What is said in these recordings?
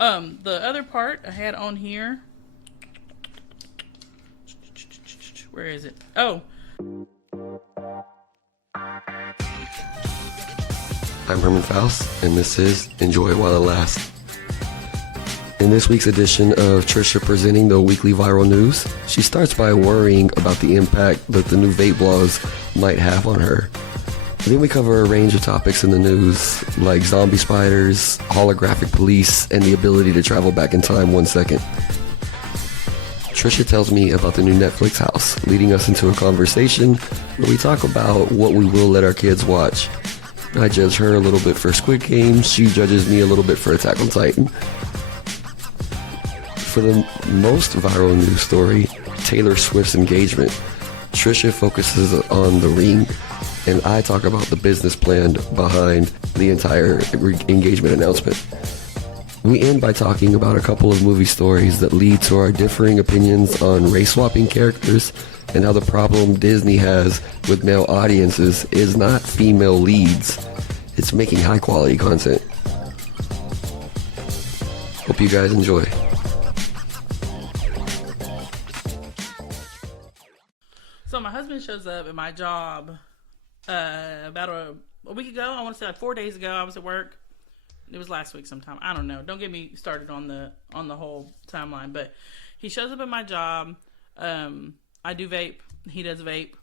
The other part I had on here. Where is it? Oh. I'm Herman Faust, and this is Enjoy It While It Lasts. In this week's edition of Tricia Presenting the Weekly Viral News, she starts by worrying about the impact that the new vape laws might have on her. Then we cover a range of topics in the news, like zombie spiders, holographic police, and the ability to travel back in time 1 second. Tricia tells me about the new Netflix house, leading us into a conversation where we talk about what we will let our kids watch. I judge her a little bit for Squid Game, she judges me a little bit for Attack on Titan. For the most viral news story, Taylor Swift's engagement, Tricia focuses on the ring, and I talk about the business plan behind the entire engagement announcement. We end by talking about a couple of movie stories that lead to our differing opinions on race-swapping characters and how the problem Disney has with male audiences is not female leads, it's making high-quality content. Hope you guys enjoy. So my husband shows up at my job about a week ago. I want to say like 4 days ago. I was at work. It was last week sometime. I don't know. Don't get me started on the whole timeline. But he shows up at my job. I do vape. He does vape.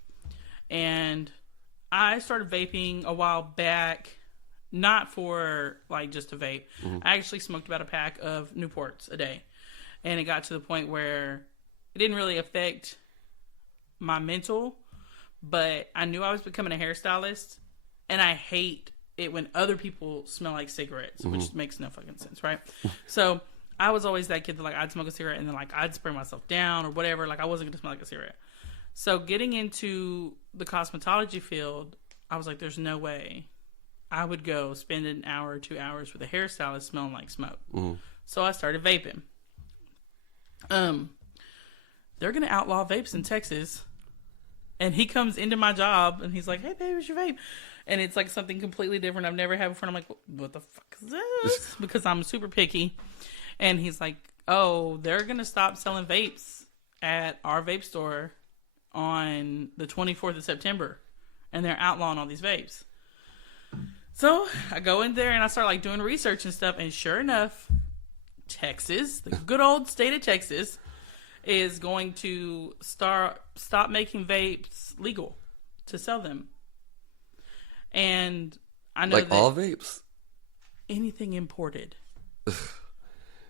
And I started vaping a while back, not for like just a vape. Mm-hmm. I actually smoked about a pack of Newports a day. And it got to the point where it didn't really affect my mental, but I knew I was becoming a hairstylist, and I hate it when other people smell like cigarettes, mm-hmm. which makes no fucking sense, right? So I was always that kid that like I'd smoke a cigarette and then like I'd spray myself down or whatever. Like I wasn't gonna smell like a cigarette. So getting into the cosmetology field, I was like, there's no way I would go spend an hour or 2 hours with a hairstylist smelling like smoke. Mm-hmm. So I started vaping. They're gonna outlaw vapes in Texas. And he comes into my job and he's like, hey, baby, what's your vape? And it's like something completely different I've never had before. And I'm like, what the fuck is this? Because I'm super picky. And he's like, oh, they're going to stop selling vapes at our vape store on the 24th of September. And they're outlawing all these vapes. So I go in there and I start like doing research and stuff. And sure enough, Texas, the good old state of Texas, is going to stop making vapes legal to sell them. And I know like that all vapes? Anything imported.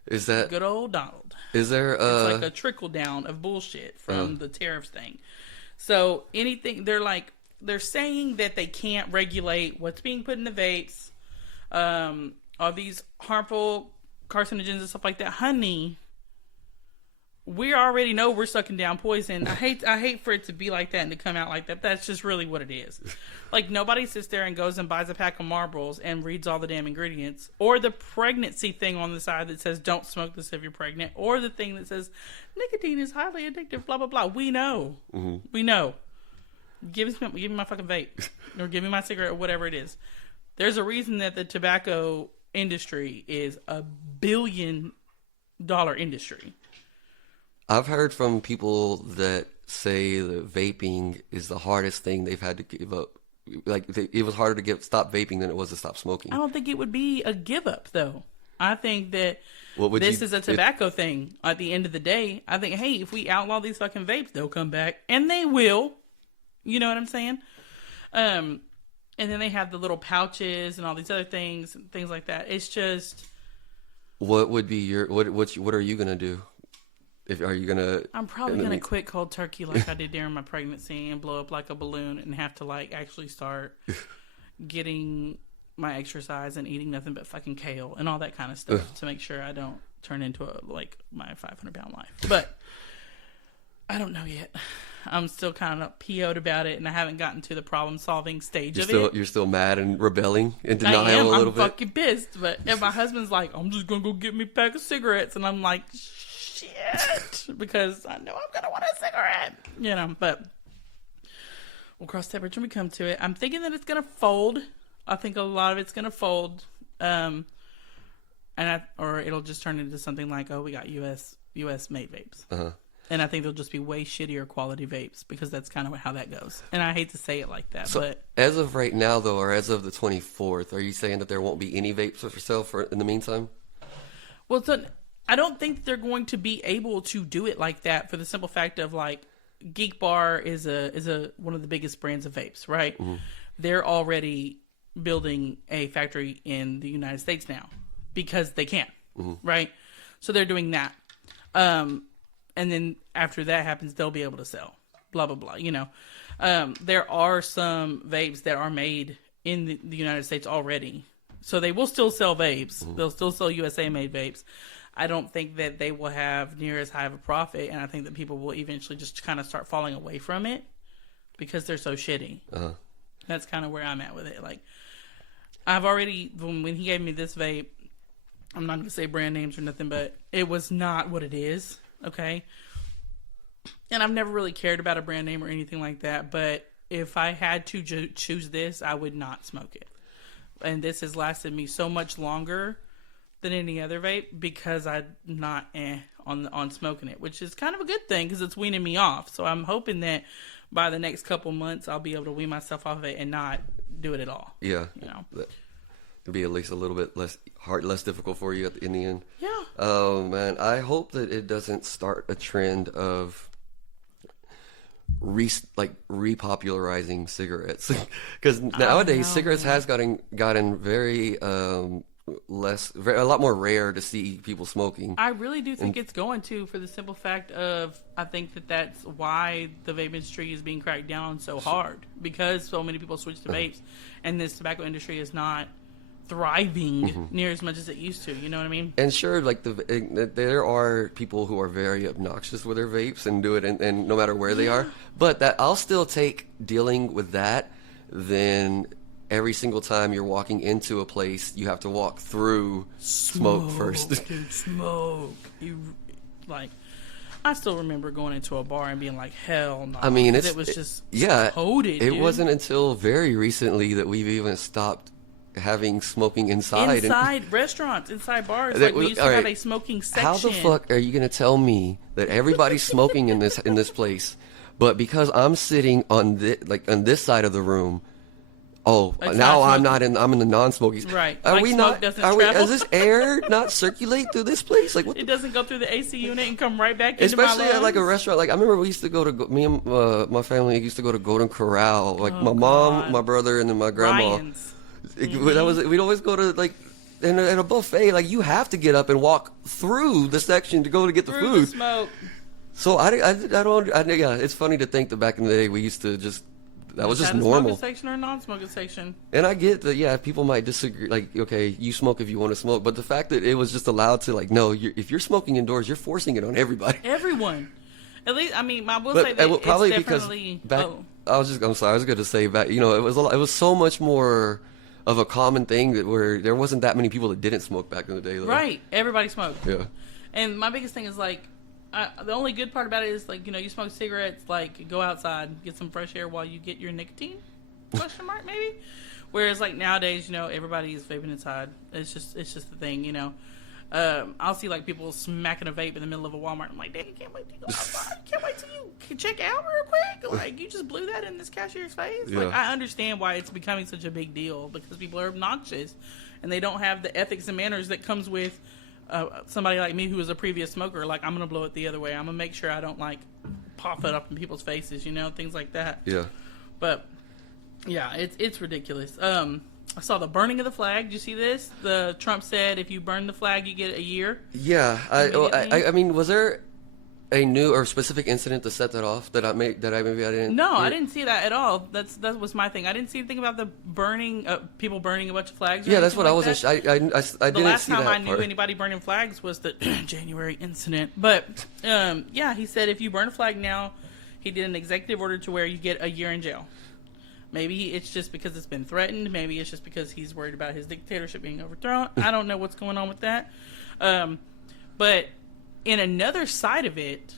Is that good old Donald? Is there it's like a trickle down of bullshit from the tariffs thing. So anything they're saying that they can't regulate what's being put in the vapes, all these harmful carcinogens and stuff like that. Honey, we already know we're sucking down poison. I hate for it to be like that and to come out like that. That's just really what it is. Like, nobody sits there and goes and buys a pack of Marlboros and reads all the damn ingredients. Or the pregnancy thing on the side that says, don't smoke this if you're pregnant. Or the thing that says, nicotine is highly addictive, blah, blah, blah. We know. Mm-hmm. We know. Give me my fucking vape. Or give me my cigarette or whatever it is. There's a reason that the tobacco industry is $1 billion industry. I've heard from people that say that vaping is the hardest thing they've had to give up. Like, it was harder to stop vaping than it was to stop smoking. I don't think it would be a give up, though. I think that this is a tobacco thing. At the end of the day, I think, hey, if we outlaw these fucking vapes, they'll come back. And they will. You know what I'm saying? And then they have the little pouches and all these other things like that. It's just... What would be what are you going to do? I'm probably gonna quit cold turkey like I did during my pregnancy and blow up like a balloon and have to like actually start getting my exercise and eating nothing but fucking kale and all that kind of stuff to make sure I don't turn into my 500-pound life. But I don't know yet. I'm still kind of PO'd about it, and I haven't gotten to the problem-solving stage of it. You're still mad and rebelling and denial I am. a little I'm fucking pissed. But and my husband's like, I'm just gonna go get me a pack of cigarettes, and I'm like, shit, because I know I'm gonna want a cigarette, you know. But we'll cross that bridge when we come to it. I'm thinking that it's gonna fold. I think a lot of it's gonna fold. or it'll just turn into something like, oh, we got U.S. made vapes. Uh-huh. And I think they'll just be way shittier quality vapes because that's kind of how that goes. And I hate to say it like that, but as of right now, though, or as of the 24th, are you saying that there won't be any vapes for sale in the meantime? Well, so I don't think they're going to be able to do it like that for the simple fact of like Geek Bar is a one of the biggest brands of vapes, right? Mm-hmm. They're already building a factory in the United States now because they can, right? So they're doing that. And then after that happens, they'll be able to sell, blah, blah, blah. There are some vapes that are made in the United States already. So they will still sell vapes. Mm-hmm. They'll still sell USA-made vapes. I don't think that they will have near as high of a profit. And I think that people will eventually just kind of start falling away from it because they're so shitty. Uh-huh. That's kind of where I'm at with it. Like, I've already, when he gave me this vape, I'm not going to say brand names or nothing, but it was not what it is. Okay. And I've never really cared about a brand name or anything like that. But if I had to choose this, I would not smoke it. And this has lasted me so much longer than any other vape because I'm not on smoking it, which is kind of a good thing because it's weaning me off. So I'm hoping that by the next couple months, I'll be able to wean myself off of it and not do it at all. Yeah. You know, it'll be at least a little bit less difficult for you in the end. Yeah. Oh man, I hope that it doesn't start a trend of repopularizing cigarettes because nowadays cigarettes has gotten very a lot more rare to see people smoking. I really do think it's going to, for the simple fact of I think that's why the vape industry is being cracked down on so hard because so many people switch to vapes and this tobacco industry is not thriving near as much as it used to. You know what I mean? And sure, like there are people who are very obnoxious with their vapes and do it, and no matter where they are. But that I'll still take dealing with that than every single time you're walking into a place, you have to walk through smoke first. Dude, smoke. I still remember going into a bar and being like, hell no. I mean, it was just coated. It wasn't until very recently that we've even stopped having smoking inside restaurants, inside bars. Like we used to have a smoking section. How the fuck are you going to tell me that everybody's smoking in this place, but because I'm sitting on this side of the room, now I'm in the non-smoking. Right. Are we not? Is this air not circulate through this place? Like what? It doesn't go through the AC unit and come right back into Especially my lungs? At like a restaurant. Like I remember we used to go to me and my family used to go to Golden Corral. Like my mom, my brother, and then my grandma. Ryan's. We'd always go to like in a buffet. Like you have to get up and walk through the section to go to get the food. The smoke. So it's funny to think that back in the day we used to just that was just normal. Smoking section or a non-smoking section. And I get that people might disagree. Like okay, you smoke if you want to smoke, but the fact that it was just allowed to if you're smoking indoors, you're forcing it on everybody. Everyone. At least I mean, I will say that probably it's because definitely. I'm sorry. I was going to say back. It was so much more of a common thing where there wasn't that many people that didn't smoke back in the day. Though. Right. Everybody smoked. Yeah. And my biggest thing is like, the only good part about it is like, you smoke cigarettes, like go outside, get some fresh air while you get your nicotine, ? Maybe. Whereas like nowadays, everybody is vaping inside. It's just the thing, I'll see like people smacking a vape in the middle of a Walmart. I'm like, damn, you can't wait to go outside. You can't wait till you can check out real quick. Like you just blew that in this cashier's face. Yeah. Like I understand why it's becoming such a big deal because people are obnoxious and they don't have the ethics and manners that comes with somebody like me who is a previous smoker. Like I'm gonna blow it the other way. I'm gonna make sure I don't like pop it up in people's faces. Things like that. Yeah. But yeah, it's ridiculous. I saw the burning of the flag. Did you see this? The Trump said if you burn the flag, you get a year. Yeah, I mean, was there a new or specific incident to set that off that I didn't? No, I didn't see that at all. That was my thing. I didn't see anything about the burning, people burning a bunch of flags. Yeah, that's what I wasn't. I didn't see that. The last time I knew anybody burning flags was the January incident. But yeah, he said if you burn a flag now, he did an executive order to where you get a year in jail. Maybe it's just because it's been threatened. Maybe it's just because he's worried about his dictatorship being overthrown. I don't know what's going on with that. But in another side of it,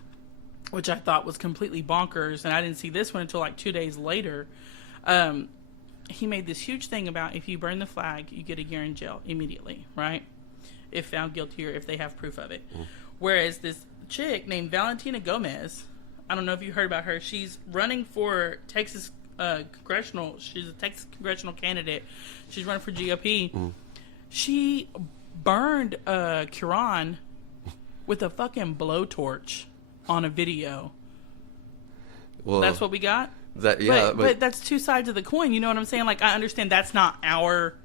which I thought was completely bonkers, and I didn't see this one until like 2 days later, he made this huge thing about if you burn the flag, you get a year in jail immediately, right? if found guilty or if they have proof of it. Whereas this chick named Valentina Gomez, I don't know if you heard about her. She's running for Texas congressional. She's a Texas congressional candidate. She's running for GOP. She burned Quran with a fucking blowtorch on a video. Well, that's what we got? But that's two sides of the coin. You know what I'm saying? Like, I understand that's not our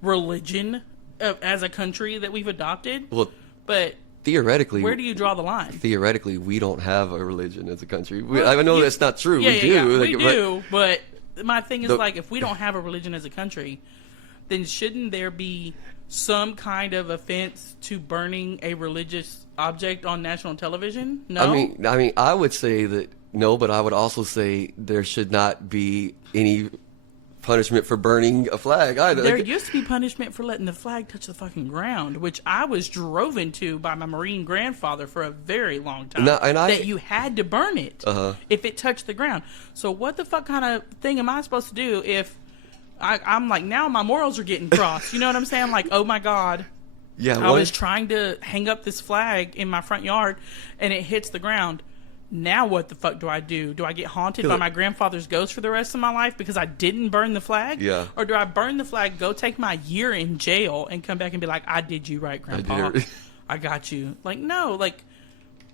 religion as a country that we've adopted. Well, but theoretically, where do you draw the line? Theoretically, we don't have a religion as a country. I know that's not true. We do. We do. But my thing is, like, if we don't have a religion as a country, then shouldn't there be some kind of offense to burning a religious object on national television? No. I mean, I would say that no, but I would also say there should not be any punishment for burning a flag either. There used to be punishment for letting the flag touch the fucking ground, which I was driven to by my Marine grandfather for a very long time. That you had to burn it if it touched the ground. So what the fuck kind of thing am I supposed to do if I'm like, now my morals are getting crossed? You know what I'm saying? Like, oh my God. Yeah, I was trying to hang up this flag in my front yard and it hits the ground. Now what the fuck do I do? Do I get haunted by my grandfather's ghost for the rest of my life because I didn't burn the flag? Yeah. Or do I burn the flag, go take my year in jail, and come back and be like, I did you right, Grandpa. I got you. Like, no, like,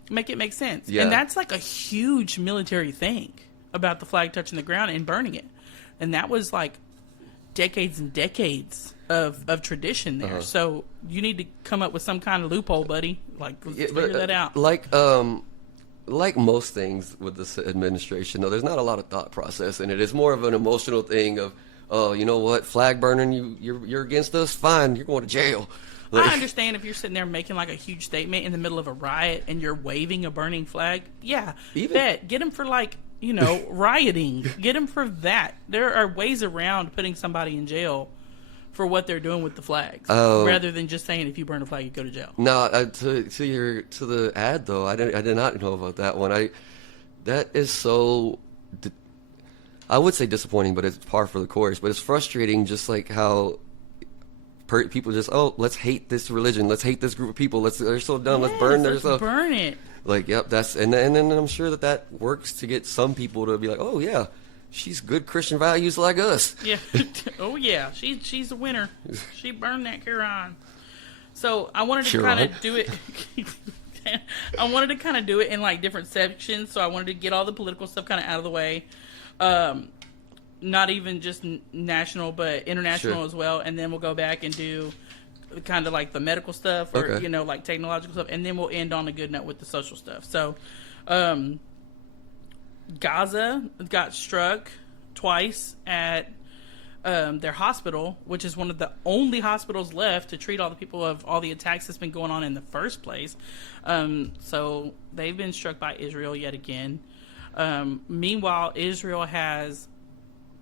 make it make sense. Yeah. And that's like a huge military thing about the flag touching the ground and burning it. And that was like decades and decades of tradition there. So you need to come up with some kind of loophole, buddy. Like, let's figure that out. Like most things with this administration, though, there's not a lot of thought process in it. It's more of an emotional thing of, oh, you know what, flag burning, you're against us? Fine, you're going to jail. I understand if you're sitting there making like a huge statement in the middle of a riot and you're waving a burning flag. Yeah, get them for like, you know, rioting. Get them for that. There are ways around putting somebody in jail for what they're doing with the flags, rather than just saying if you burn a flag, you go to jail. No, to the ad though, I did not know about that one. That is so, I would say disappointing, but it's par for the course. But it's frustrating, just like how people just let's hate this religion, let's hate this group of people. They're so dumb. Let's burn their stuff. Burn it. Like, yep, and then I'm sure that works to get some people to be like, oh yeah, she's good Christian values like us. Yeah. Oh yeah, she's a winner. She burned that Quran. So I wanted to kind of do it. I wanted to kind of do it in like different sections. So I wanted to get all the political stuff kind of out of the way. Not even just national, but international as well. And then we'll go back and do kind of like the medical stuff or, you know, like technological stuff. And then we'll end on a good note with the social stuff. So, Gaza got struck twice at their hospital, which is one of the only hospitals left to treat all the people of all the attacks that's been going on in the first place. So they've been struck by Israel yet again. Meanwhile, Israel has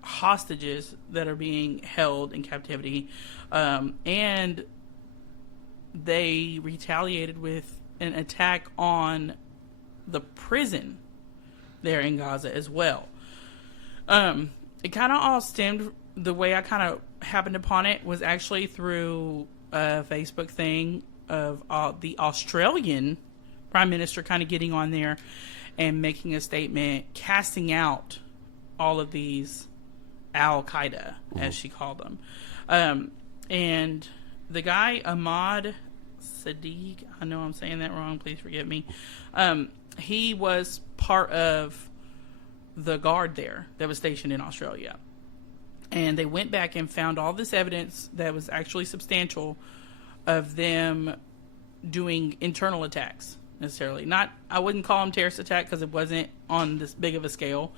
hostages that are being held in captivity, and they retaliated with an attack on the prison there in Gaza as well. It kind of all stemmed, the way I kind of happened upon it was actually through a Facebook thing of the Australian Prime Minister kind of getting on there and making a statement, casting out all of these Al-Qaeda, as she called them. And the guy, Ahmad Sadiq, I know I'm saying that wrong, please forgive me. He was part of the guard there that was stationed in Australia. And they went back and found all this evidence that was actually substantial of them doing internal attacks, necessarily. I wouldn't call them terrorist attack because it wasn't on this big of a scale,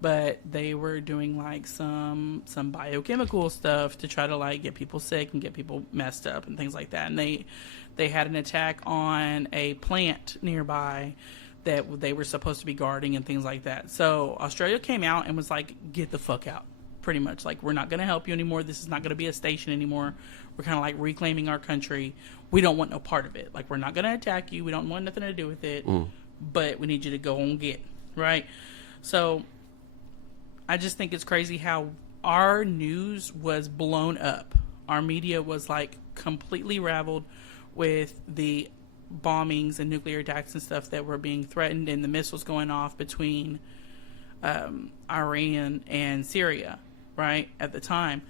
but they were doing like some biochemical stuff to try to like get people sick and get people messed up and things like that. And they had an attack on a plant nearby that they were supposed to be guarding and things like that. So Australia came out and was like, get the fuck out, pretty much. Like, we're not going to help you anymore. This is not going to be a station anymore. We're kind of like reclaiming our country. We don't want no part of it. Like, we're not going to attack you. We don't want nothing to do with it. But we need you to go and get, right? So I just think it's crazy how our news was blown up. Our media was like completely raveled. with the bombings and nuclear attacks and stuff that were being threatened, and the missiles going off between Iran and Syria, right, at the time.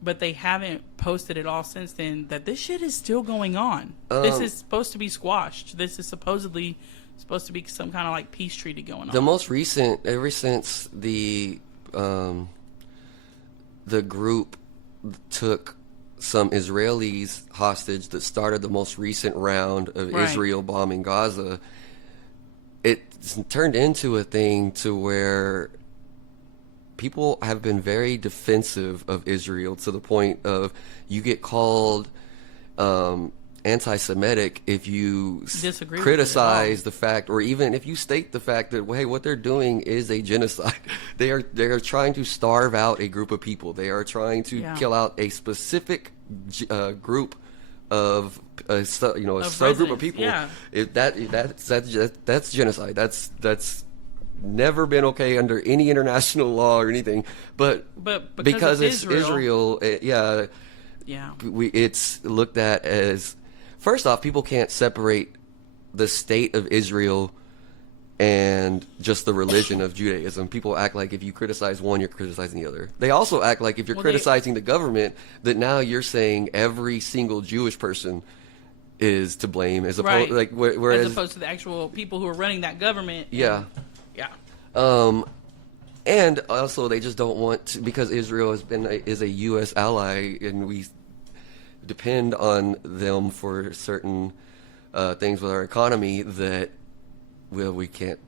But they haven't posted it all since then that this shit is still going on. This is supposed to be squashed. This is supposedly supposed to be some kind of like peace treaty going on. The most recent, ever since the group took some Israelis hostage that started the most recent round of Israel bombing Gaza, it's turned into a thing to where people have been very defensive of Israel to the point of you get called anti-Semitic if you criticize the fact, or even if you state the fact that, hey, what they're doing is a genocide. They are trying to starve out a group of people. They are trying to kill out a specific group of subgroup of people. Yeah. That's genocide. That's never been okay under any international law or anything. But because it's Israel, it's looked at as, first off, people can't separate the state of Israel and just the religion of Judaism. People act like if you criticize one, you're criticizing the other. They also act like if you're criticizing the government, that now you're saying every single Jewish person is to blame, as opposed whereas, as opposed to the actual people who are running that government. And also they just don't want to, because Israel is a U.S. ally, and we depend on them for certain things with our economy, that we can't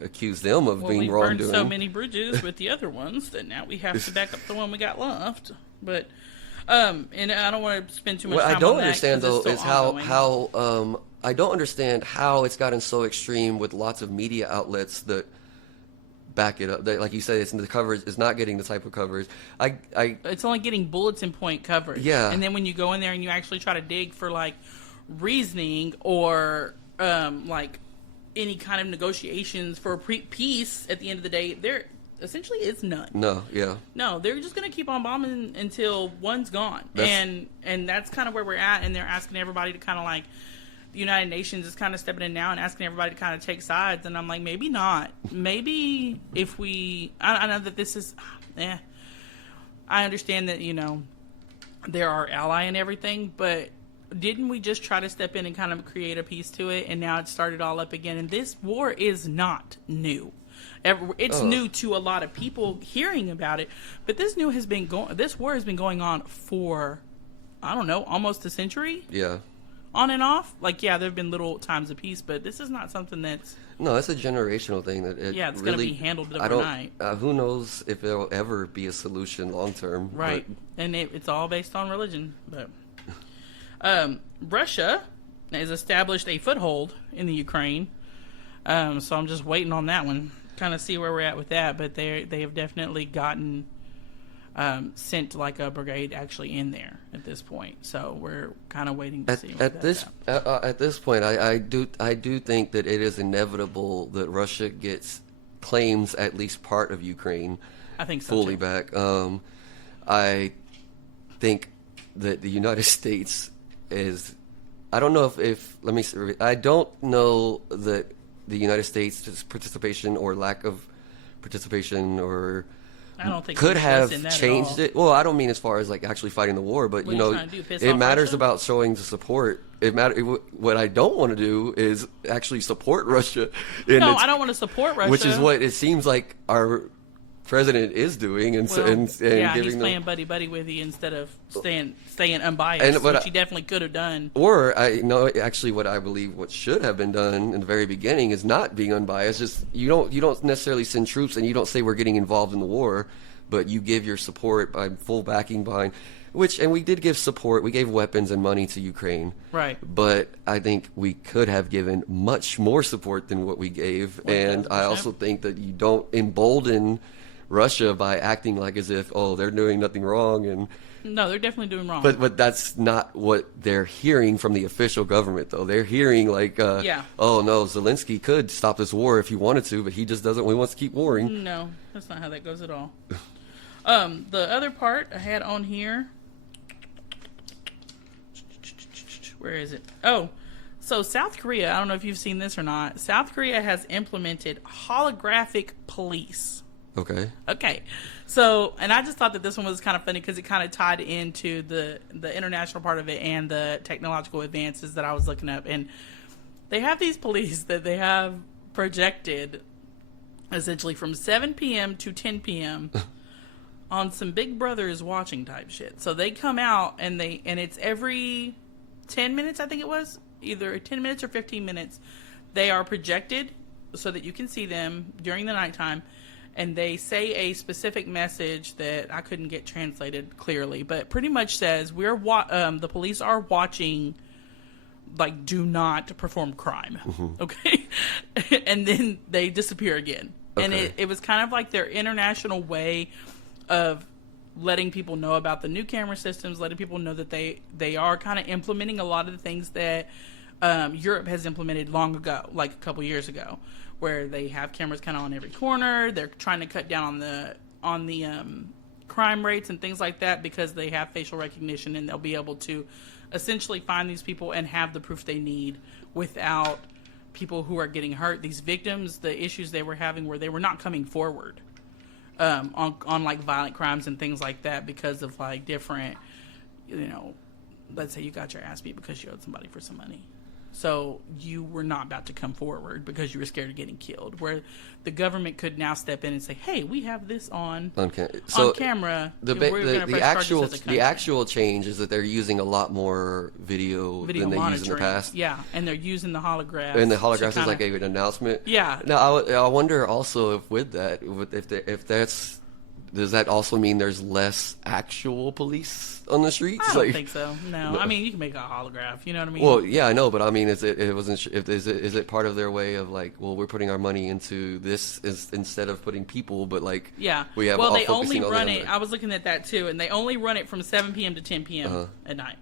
accuse them of being wrongdoing. We burned so many bridges with the other ones that now we have to back up the one we got left. But and I don't want to spend too much time on that. What I don't understand though is how I don't understand how it's gotten so extreme with lots of media outlets that back it up. Like you said, the coverage is not getting the type of coverage. It's only getting bulletin point coverage. Yeah. And then when you go in there and you actually try to dig for like reasoning or like any kind of negotiations for peace, at the end of the day, there essentially is none. No, they're just going to keep on bombing until one's gone. And that's kind of where we're at. And they're asking everybody to kind of like, the United Nations is kind of stepping in now and asking everybody to kind of take sides. And I'm like, maybe not. Maybe if I know that this is, I understand that, they're our ally and everything, but didn't we just try to step in and kind of create a peace to it? And now it's started all up again. And this war is not new. It's new to a lot of people hearing about it, but this war has been going on for, I don't know, almost a century. Yeah. On and off. Like, there have been little times of peace, but this is not something that's... No, it's a generational thing. It's really, going to be handled overnight. Who knows if there will ever be a solution long term. Right. And it's all based on religion. But Russia has established a foothold in the Ukraine. So I'm just waiting on that one. Kind of see where we're at with that. But they have definitely gotten... sent like a brigade actually in there at this point, so we're kind of waiting to see. At this point, I do think that it is inevitable that Russia claims at least part of Ukraine. I think so fully too. Back. I think that the United States is. I don't know if let me. I don't know that the United States' participation or lack of participation or. I don't think could have changed it. Well, I don't mean as far as like actually fighting the war, but it matters about showing the support. What I don't want to do is actually support Russia. I don't want to support Russia, which is what it seems like our president is doing, he's playing buddy with you instead of staying unbiased, which he definitely could have done. Or actually, what I believe what should have been done in the very beginning is not being unbiased. Just you don't necessarily send troops and you don't say we're getting involved in the war, but you give your support by full backing behind. And we did give support. We gave weapons and money to Ukraine. Right. But I think we could have given much more support than what we gave. 100%. And I also think that you don't embolden Russia by acting like as if they're doing nothing wrong. And no, they're definitely doing wrong. But that's not what they're hearing from the official government, though. They're hearing like, oh no, Zelensky could stop this war if he wanted to, but he just doesn't. He wants to keep warring. No, that's not how that goes at all. The other part I had on here. Where is it? Oh, so South Korea, I don't know if you've seen this or not. South Korea has implemented holographic police. Okay. Okay. So, and I just thought that this one was kind of funny because it kind of tied into the international part of it and the technological advances that I was looking up. And they have these police that they have projected essentially from 7 p.m. to 10 p.m. on some Big Brother is watching type shit. So they come out and it's every 10 minutes, I think it was, either 10 minutes or 15 minutes. They are projected so that you can see them during the nighttime, and they say a specific message that I couldn't get translated clearly, but pretty much says the police are watching, like, do not perform crime. Mm-hmm. Okay. And then they disappear again. Okay. And it was kind of like their international way of letting people know about the new camera systems, letting people know that they are kind of implementing a lot of the things that Europe has implemented long ago, like a couple years ago, where they have cameras kind of on every corner. They're trying to cut down on the crime rates and things like that because they have facial recognition, and they'll be able to essentially find these people and have the proof they need without people who are getting hurt. These victims, the issues they were having where they were not coming forward on like violent crimes and things like that because of like different, let's say you got your ass beat because you owed somebody for some money. So you were not about to come forward because you were scared of getting killed. Where the government could now step in and say, "Hey, we have this on camera." The actual change is that they're using a lot more video than they used in the past. Yeah, and they're using the holograph. And the holograph is like an announcement. Yeah. Now I wonder also if with that, if that's. Does that also mean there's less actual police on the streets? I don't think so. No, I mean you can make a holograph. You know what I mean? Well, yeah, I know, but I mean, is it part of their way of like, well, we're putting our money into this instead of putting people, but like, yeah, we have. Well, they only run it. I was looking at that too, and they only run it from 7 p.m. to 10 p.m. at night.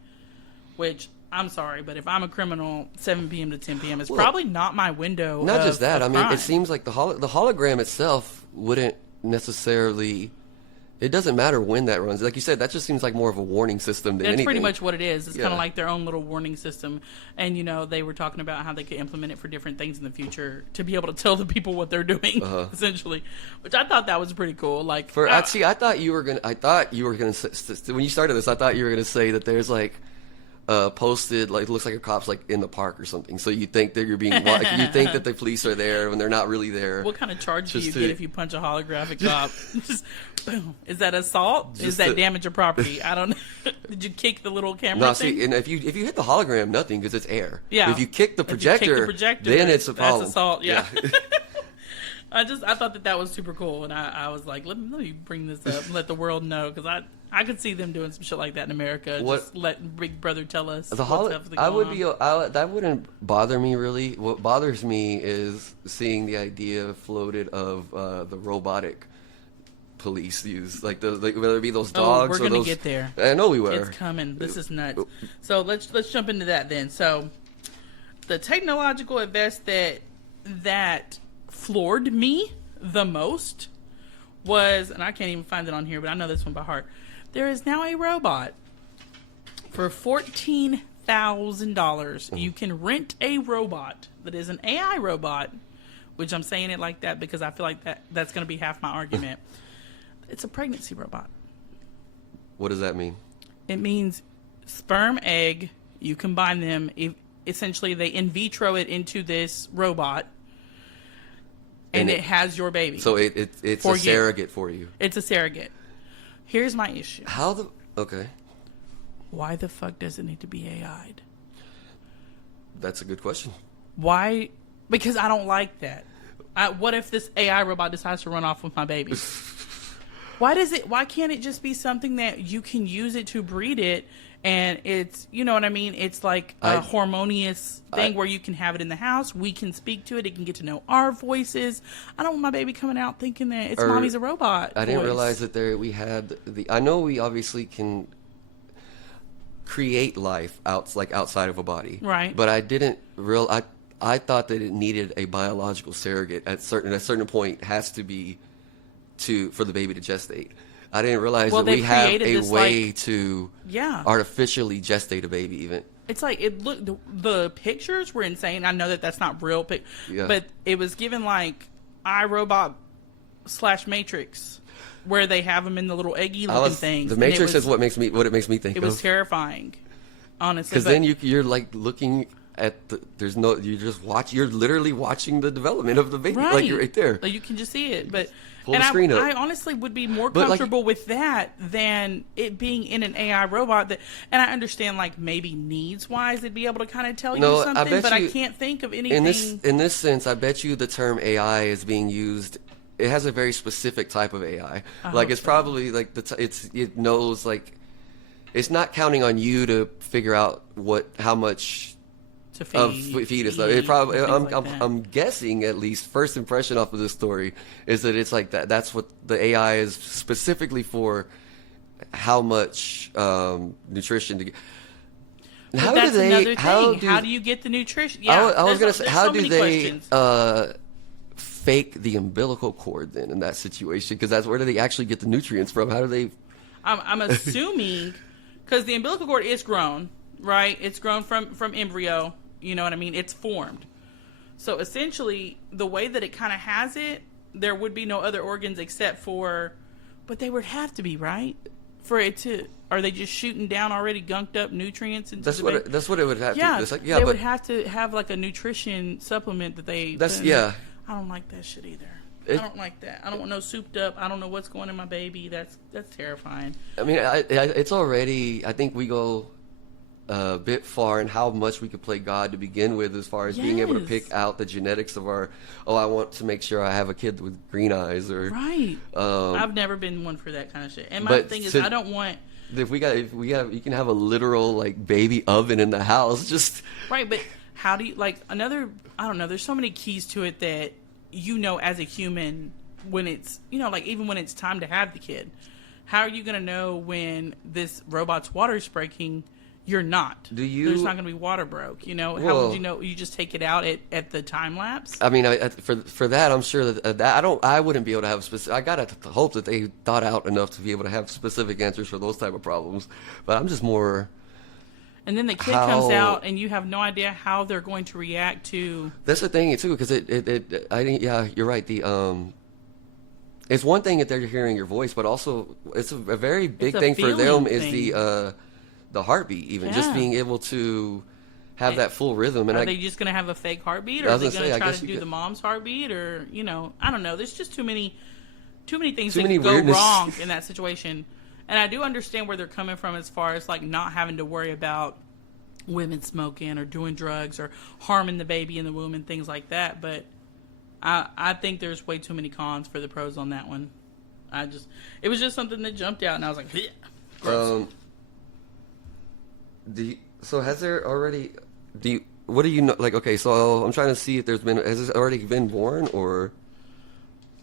Which I'm sorry, but if I'm a criminal, 7 p.m. to 10 p.m. is probably not my window. Not just that. I mean, crime. It seems like the hologram itself wouldn't necessarily. It doesn't matter when that runs. Like you said, that just seems like more of a warning system than anything. That's pretty much what it is. It's kind of like their own little warning system. And, they were talking about how they could implement it for different things in the future to be able to tell the people what they're doing, essentially. Which I thought that was pretty cool. Like, I thought you were gonna say, when you started this, I thought you were gonna say that there's like posted, like, looks like a cop's like in the park or something. So you think that you're being, you think that the police are there when they're not really there. What kind of charge do you get if you punch a holographic cop? Just boom. Is that assault? Is that damage of property? I don't know. Did you kick the little camera thing? See, and if you hit the hologram, nothing, because it's air. Yeah. If you kick the projector, then it's a problem. That's assault. Yeah. I thought that was super cool, and I was like, let me bring this up and let the world know, because I could see them doing some shit like that in America. Just let Big Brother tell us. That wouldn't bother me really. What bothers me is seeing the idea floated of the robotic police use, whether it be those dogs. We're gonna get there. I know we were. It's coming. This is nuts. So let's jump into that then. So the technological advance that floored me the most was, and I can't even find it on here, but I know this one by heart. There is now a robot for $14,000. You can rent a robot that is an AI robot, which I'm saying it like that because I feel like that's going to be half my argument. It's a pregnancy robot. What does that mean? It means sperm, egg, you combine them. Essentially, they in vitro it into this robot. And it has your baby. So it's a surrogate for you. It's a surrogate. Here's my issue. Okay. Why the fuck does it need to be AI'd? That's a good question. Why? Because I don't like that. What if this AI robot decides to run off with my baby? Why can't it just be something that you can use it to breed it? And it's, you know what I mean? It's like a harmonious thing where you can have it in the house. We can speak to it. It can get to know our voices. I don't want my baby coming out thinking that it's mommy's a robot. I didn't realize that we had I know we obviously can create life outside of a body. Right. But I didn't I thought that it needed a biological surrogate at a certain point has to be for the baby to gestate. I didn't realize that we have a way to artificially gestate a baby even. It's like it looked. The pictures were insane. I know that that's not real, but it was given like iRobot / Matrix, where they have them in the little eggy looking things. The Matrix is what it makes me think. It was terrifying, honestly. Because then you're like looking at you're literally watching the development of the baby, right. like you're right there. Like you can just see it, but. Pull the screen up. I honestly would be more comfortable with that than it being in an AI robot. And I understand, like, maybe needs-wise, it'd be able to kind of tell you something, but I can't think of anything. In this sense, I bet you the term AI is being used. It has a very specific type of AI. Like, it's probably, like, it knows, like, it's not counting on you to figure out how much... to feed and stuff. It probably. I'm guessing, at least first impression off of this story is that it's like that. That's what the AI is specifically for. How much nutrition to get? How do they? How do you get the nutrition? Yeah, I was gonna say, how do they fake the umbilical cord then in that situation? Because that's where do they actually get the nutrients from? How do they? I'm assuming because the umbilical cord is grown, right? It's grown from embryo. You know what I mean? It's formed. So essentially, the way that it kind of has it, there would be no other organs except for, but they would have to be, right? For it to, are they just shooting down already gunked up nutrients into that's what it would have to. They would have to have like a nutrition supplement that they. I don't like that shit either. I don't like that. I don't want no souped up. I don't know what's going in my baby. That's terrifying. I mean, it's already. I think we go a bit far in how much we could play God to begin with, as far as being able to pick out the genetics of our. Oh, I want to make sure I have a kid with green eyes, or right. I've never been one for that kind of shit. And my thing is, I don't want. If we got, you can have a literal like baby oven in the house, just right. But how do you like another? I don't know. There's so many keys to it that as a human, when it's like even when it's time to have the kid, how are you going to know when this robot's water's breaking? You're not. There's not going to be water broke. How would you know? You just take it out at the time lapse. I mean, for that, I'm sure that I wouldn't be able to have specific. I gotta hope that they thought out enough to be able to have specific answers for those type of problems. But I'm just more. And then the kid comes out, and you have no idea how they're going to react to. That's the thing too, because you're right. It's one thing that they're hearing your voice, but also it's a very big thing for them is the heartbeat, even just being able to have that full rhythm. And are they just going to have a fake heartbeat, or are they going to try to do the mom's heartbeat, or I don't know. There's just too many things that could go wrong in that situation. And I do understand where they're coming from as far as like not having to worry about women smoking or doing drugs or harming the baby in the womb and things like that. But I think there's way too many cons for the pros on that one. It was just something that jumped out, and I was like, gross. So has there already? What do you know? Like, okay, so I'm trying to see if has this already been born, or?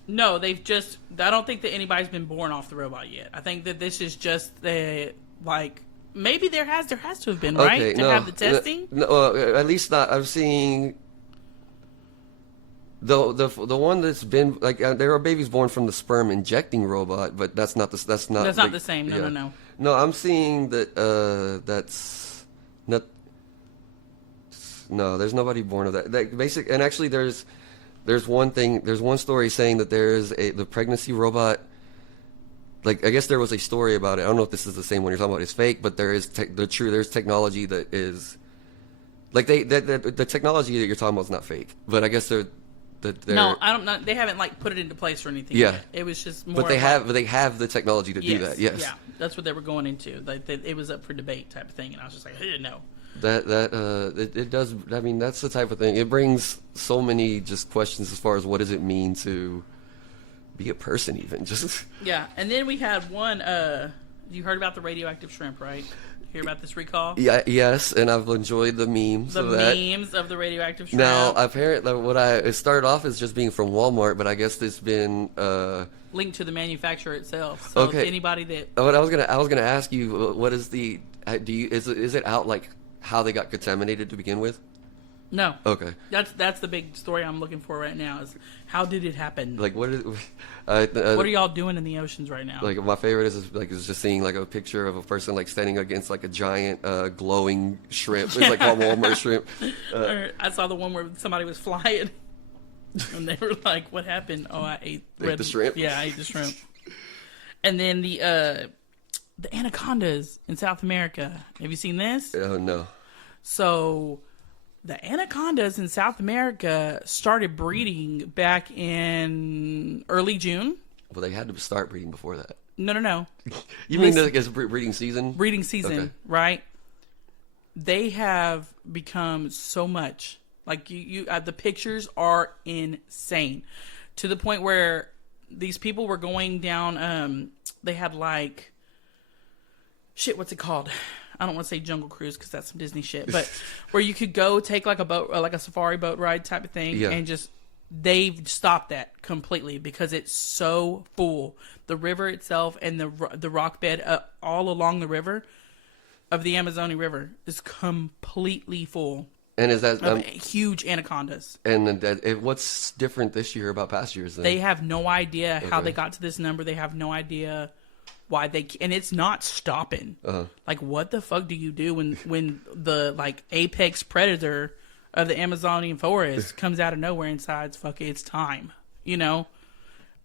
No, they've just. I don't think that anybody's been born off the robot yet. I think that this is just maybe there has to have been, right, to have the testing. No, at least not. I'm seeing. The one that's been like there are babies born from the sperm injecting robot, but that's not the same. No. No, I'm seeing that that's not. No, there's nobody born of that. And actually, there's one story saying that there's the pregnancy robot. Like, I guess there was a story about it. I don't know if this is the same one you're talking about. It's fake, but there is there's technology that is like the technology that you're talking about is not fake. But I guess no, I don't know. They haven't put it into place or anything. Yeah, yet. It was just more. But they have the technology to do that. Yes. Yeah, that's what they were going into. Like it was up for debate type of thing, and I was just like, no. It does. I mean, that's the type of thing. It brings so many just questions as far as what does it mean to be a person, even just. Yeah, and then we had one. You heard about the radioactive shrimp, right? Hear about this recall? Yeah, yes, and I've enjoyed the memes of that. The memes of the radioactive shrimp. Now, apparently, it started off as just being from Walmart, but I guess it's been linked to the manufacturer itself. So okay. Anybody that. What I was gonna ask you, what is is it out like how they got contaminated to begin with? No. Okay. That's the big story I'm looking for right now is how did it happen? Like what is? What are y'all doing in the oceans right now? Like my favorite is just seeing like a picture of a person like standing against like a giant glowing shrimp. It's like a Walmart shrimp. I saw the one where somebody was flying, and they were like, "What happened?" Oh, I ate the shrimp. Yeah, I ate the shrimp. And then the anacondas in South America. Have you seen this? Oh no. So the anacondas in South America started breeding back in early June. Well, they had to start breeding before that. No. You mean like it's breeding season? Breeding season, okay. Right? They have become so much. Like you the pictures are insane. To the point where these people were going down, they had like, what's it called? I don't want to say Jungle Cruise because that's some Disney shit, but where you could go take like a boat, like a safari boat ride type of thing, and just they've stopped that completely because it's so full. The river itself and the rock bed all along the river of the Amazonian River is completely full. And is that huge anacondas? And what's different this year about past years? Then? They have no idea how they got to this number. They have no idea why and it's not stopping. Like, what the fuck do you do when the like apex predator of the Amazonian forest comes out of nowhere and decides, fuck it, it's time? You know,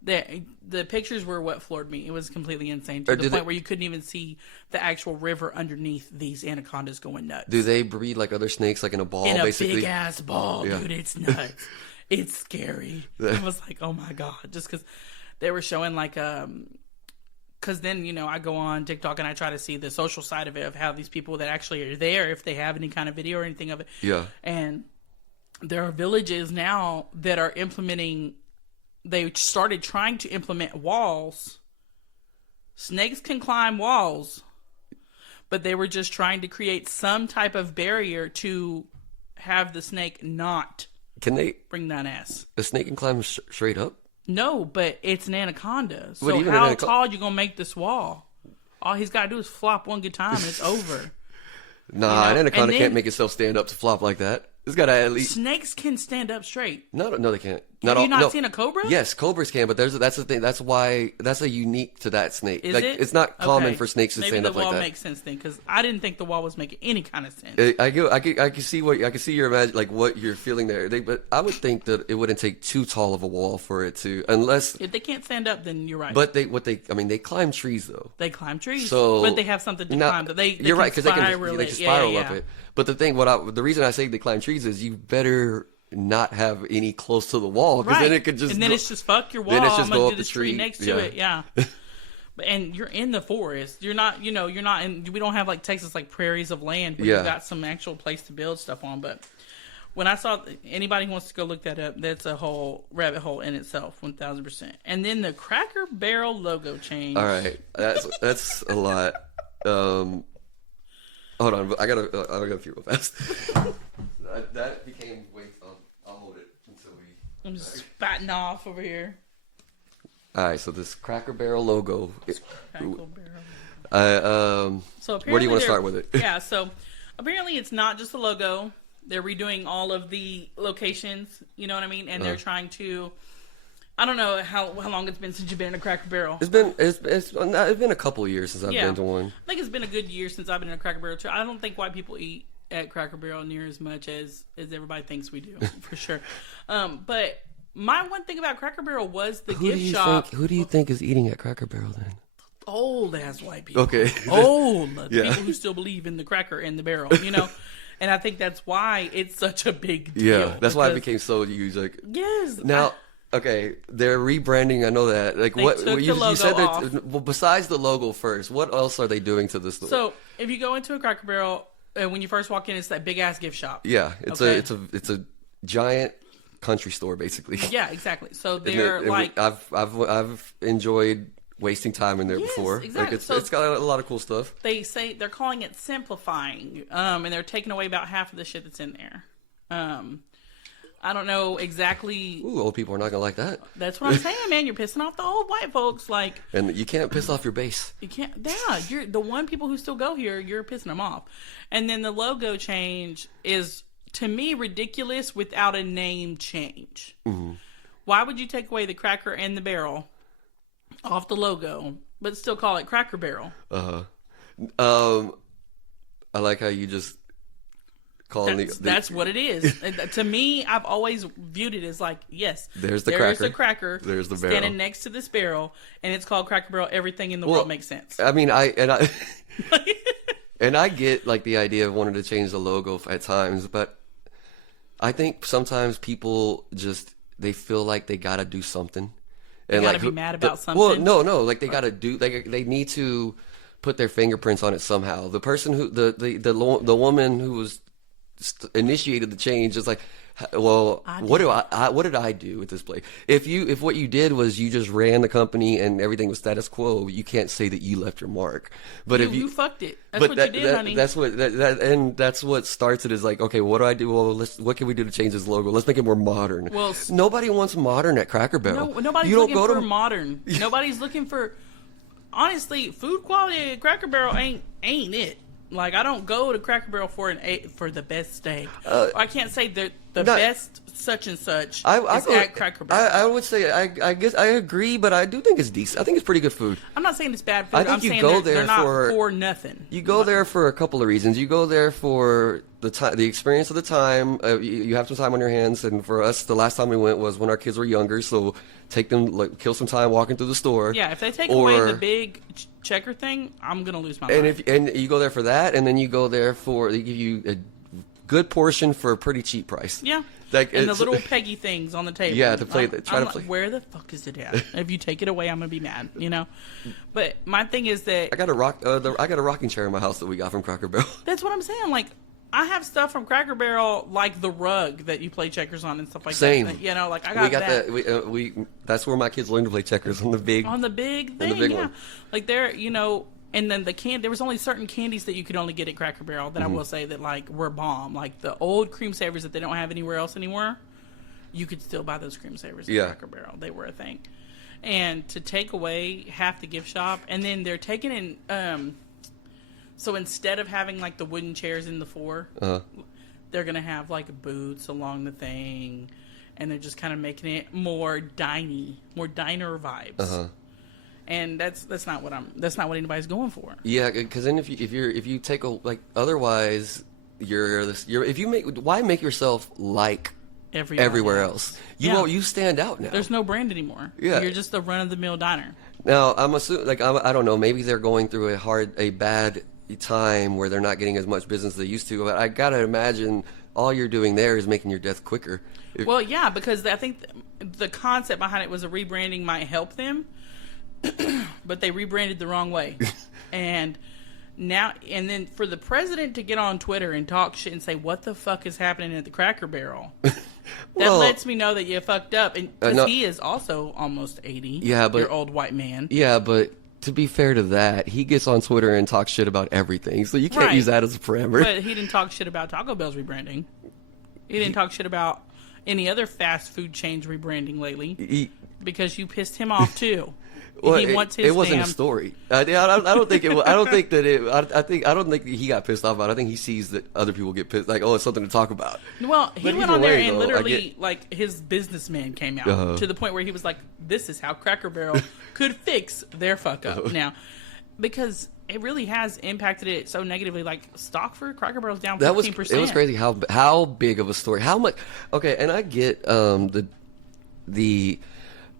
the pictures were what floored me. It was completely insane to the point where you couldn't even see the actual river underneath these anacondas going nuts. Do they breed like other snakes, like in a ball, basically? Big ass ball, dude. It's nuts. It's scary. I was like, oh my god, just because they were showing like because then, you know, I go on TikTok and I try to see the social side of it, of how these people that actually are there, if they have any kind of video or anything of it. Yeah. And there are villages now that are implementing, they started trying to implement walls. Snakes can climb walls, but they were just trying to create some type of barrier to have the snake not bring that ass. The snake can climb straight up? No, but it's an anaconda. So how tall are you going to make this wall? All he's got to do is flop one good time and it's over. Nah, an anaconda can't make itself stand up to flop like that. It's got to at least... Snakes can stand up straight. No, they can't. Have you not seen a cobra? Yes, cobras can, but that's the thing. That's why that's a unique to that snake. Is it? It's not common for snakes to stand up like that. Maybe the wall makes sense then, because I didn't think the wall was making any kind of sense. I can see what you're feeling there. But I would think that it wouldn't take too tall of a wall for it to, unless if they can't stand up, then you're right. But they climb trees though. They climb trees, so but they have something to climb. You're right, because they can spiral up it. But the reason I say they climb trees is you better not have any close to the wall, because then it could just it's just fuck your wall. I'm gonna do the tree next to it. Yeah. And you're in the forest. You're not in. We don't have like Texas like prairies of land where you've got some actual place to build stuff on. But when I saw, anybody who wants to go look that up, that's a whole rabbit hole in itself, 1000%. And then the Cracker Barrel logo change. All right, that's a lot. Hold on, I gotta go through real fast. That became way. I'll hold it until we. I'm just spatting off over here. All right, so this Cracker Barrel logo. Cracker Barrel. So where do you want to start with it? Yeah, so apparently it's not just a logo. They're redoing all of the locations. You know what I mean? And they're trying to. I don't know how long it's been since you've been in a Cracker Barrel. It's been a couple of years since I've been to one. I think it's been a good year since I've been in a Cracker Barrel too. I don't think white people eat at Cracker Barrel near as much as everybody thinks we do, for sure. But my one thing about Cracker Barrel was the gift shop. Who do you think is eating at Cracker Barrel then? Old ass white people. Okay. Old people who still believe in the cracker and the barrel, you know. And I think that's why it's such a big deal. Yeah, that's why it became so huge. Like, yes. Now, okay, they're rebranding. I know that. Like, you said that. Well, besides the logo first, what else are they doing to this store? So, if you go into a Cracker Barrel, when you first walk in, it's that big ass gift shop. Yeah, it's a giant country store basically. Yeah, exactly. So they're I've enjoyed wasting time in there before. Exactly. Like it's got a lot of cool stuff. They say they're calling it simplifying, and they're taking away about half of the shit that's in there. I don't know exactly. Ooh, old people are not gonna like that. That's what I'm saying, man. You're pissing off the old white folks, like. And you can't piss off your base. You can't. Yeah, you're the one people who still go here. You're pissing them off. And then the logo change is to me, ridiculous without a name change. Mm-hmm. Why would you take away the Cracker and the Barrel off the logo, but still call it Cracker Barrel? I like how you just call that's what it is. To me, I've always viewed it as like, yes, there's the cracker, there's the barrel standing next to this barrel, and it's called Cracker Barrel. Everything in the world makes sense. I mean, and I get like the idea of wanting to change the logo at times, but I think sometimes people they feel like they gotta do something. And gotta be mad about something. Well, no, like they gotta do. They need to put their fingerprints on it somehow. The person who the woman who was initiated the change is like, well, what did I do with this place? If what you did was you just ran the company and everything was status quo, you can't say that you left your mark. But if you fucked it, that's what you did, honey. That's what starts it. Is like, okay, what do I do? Well, what can we do to change this logo? Let's make it more modern. Well, nobody wants modern at Cracker Barrel. No, nobody's looking for modern. Nobody's looking for. Honestly, food quality at Cracker Barrel ain't it. Like, I don't go to Cracker Barrel for the best steak. I can't say the best such and such is at Cracker Barrel. I would say I guess I agree, but I do think it's decent. I think it's pretty good food. I'm not saying it's bad food. I think I'm saying they're not for nothing. You go there for a couple of reasons. You go there for the experience of the time. You have some time on your hands, and for us, the last time we went was when our kids were younger. So take them, kill some time walking through the store. Yeah, if they take away the big checker thing, I'm gonna lose my mind. And you go there for that, and then you go there they give you a good portion for a pretty cheap price. Yeah. And the little Peggy things on the table. Yeah, to play. Try to play. Where the fuck is it at? If you take it away, I'm gonna be mad. But my thing is that I got a rocking chair in my house that we got from Cracker Barrel. That's what I'm saying. Like, I have stuff from Cracker Barrel, like the rug that you play checkers on and stuff like Same. that. Like I got that. That's where my kids learned to play checkers on the big thing. One. Like there, and then there was only certain candies that you could only get at Cracker Barrel that I will say that like were bomb. Like the old cream savers that they don't have anywhere else anymore. You could still buy those cream savers at Cracker Barrel. They were a thing. And to take away half the gift shop, and then they're taking in. So instead of having like the wooden chairs in the four, they're gonna have like boots along the thing, and they're just kind of making it more diner vibes. And that's not what anybody's going for. Yeah, because then if you take otherwise why make yourself like everywhere else? You stand out now. There's no brand anymore. Yeah, you're just a run of the mill diner. Now I'm assuming I don't know, maybe they're going through a bad time where they're not getting as much business as they used to, but I gotta imagine all you're doing there is making your death quicker. Well, yeah, because I think the concept behind it was a rebranding might help them, but they rebranded the wrong way. And then for the president to get on Twitter and talk shit and say what the fuck is happening at the Cracker Barrel, that lets me know that you fucked up, and because he is also almost 80. Yeah, but your old white man. Yeah, but to be fair to that, he gets on Twitter and talks shit about everything, so you can't use that as a parameter. But he didn't talk shit about Taco Bell's rebranding. He didn't talk shit about any other fast food chains rebranding lately, because you pissed him off too. Well, it wasn't a story. I don't think it. I don't think that it. I don't think that he got pissed off about it. I think he sees that other people get pissed. Like, it's something to talk about. Well, he went on there and literally, like, his businessman came out to the point where he was like, "This is how Cracker Barrel could fix their fuck up now," because it really has impacted it so negatively. Like, stock for Cracker Barrel's down 15%. It was crazy how big of a story. How much? Okay, and I get the.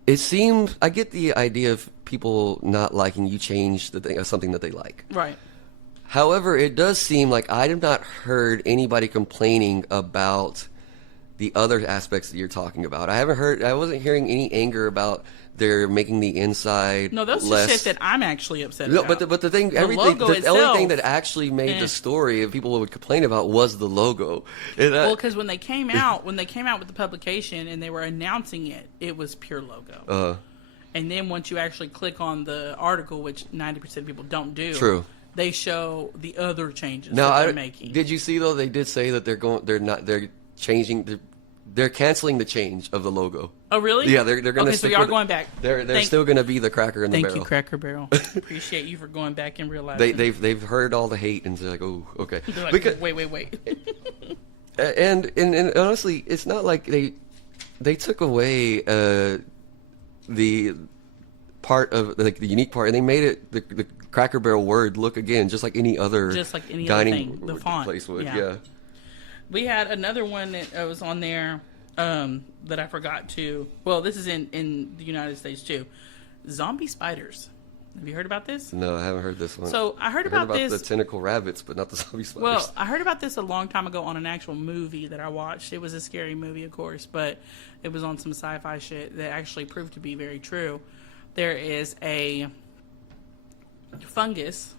It seems I get the idea of people not liking you change the thing of something that they like. Right. However, it does seem like I have not heard anybody complaining about the other aspects that you're talking about. I wasn't hearing any anger about they're making the inside. No, that's less. The shit that I'm actually upset about. But the thing, the only thing that actually made the story of people would complain about was the logo. Well, because when they came out with the publication and they were announcing it, it was pure logo. And then once you actually click on the article, which 90% of people don't do, true, they show the other changes that they're making. Did you see though? They did say that they're canceling the change of the logo. Oh, really? Yeah, they're going to. Okay, so we are going back. They're still going to be the Cracker in the Barrel. Thank you, Cracker Barrel. Appreciate you for going back and realizing. They've heard all the hate and they're like, oh, okay. They're like, wait. And honestly, it's not like they took away the part of like the unique part, and they made it the Cracker Barrel word look again just like any other dining thing, the font place would. Yeah. We had another one that was on there that I forgot to. Well, this is in the United States too. Zombie spiders. Have you heard about this? No, I haven't heard this one. So I heard about this. The tentacle rabbits, but not the zombie spiders. Well, I heard about this a long time ago on an actual movie that I watched. It was a scary movie, of course, but it was on some sci-fi shit that actually proved to be very true. There is a fungus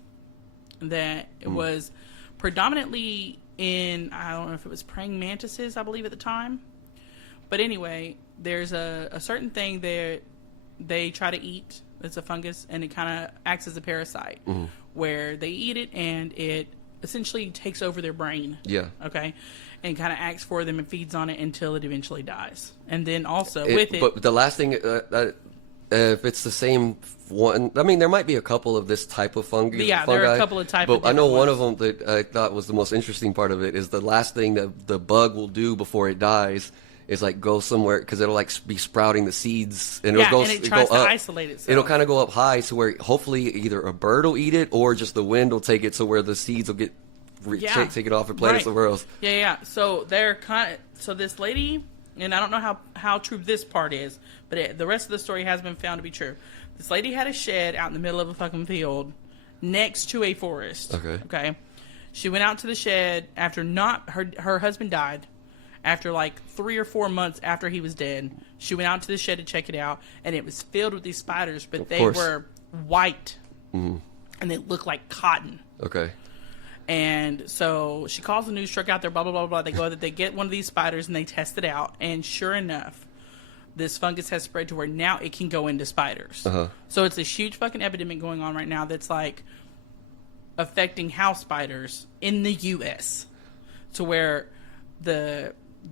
that was predominantly in, I don't know if it was praying mantises, I believe at the time. But anyway, there's a certain thing that they try to eat. It's a fungus, and it kind of acts as a parasite, where they eat it, and it essentially takes over their brain. Yeah. Okay? And kind of acts for them and feeds on it until it eventually dies. And then also But the last thing, if it's the same one, I mean, there might be a couple of this type of fungi. Yeah, there are a couple of types. But I know one of them that I thought was the most interesting part of it is the last thing that the bug will do before it dies is like go somewhere, because it'll like be sprouting the seeds, and it'll and it tries to isolate itself. It'll kind of go up high, so where hopefully either a bird will eat it or just the wind will take it, so where the seeds will get take it off and plant it somewhere else. Yeah. So they're so this lady, and I don't know how true this part is, but the rest of the story has been found to be true. This lady had a shed out in the middle of a fucking field next to a forest. Okay. She went out to the shed after her husband died. After like 3 or 4 months after he was dead, she went out to the shed to check it out, and it was filled with these spiders, but they were white, and they looked like cotton. Okay. And so she calls the news truck out there, blah, blah, blah, blah. They get one of these spiders, and they test it out, and sure enough, this fungus has spread to where now it can go into spiders. So it's a huge fucking epidemic going on right now that's like affecting house spiders in the U.S. to where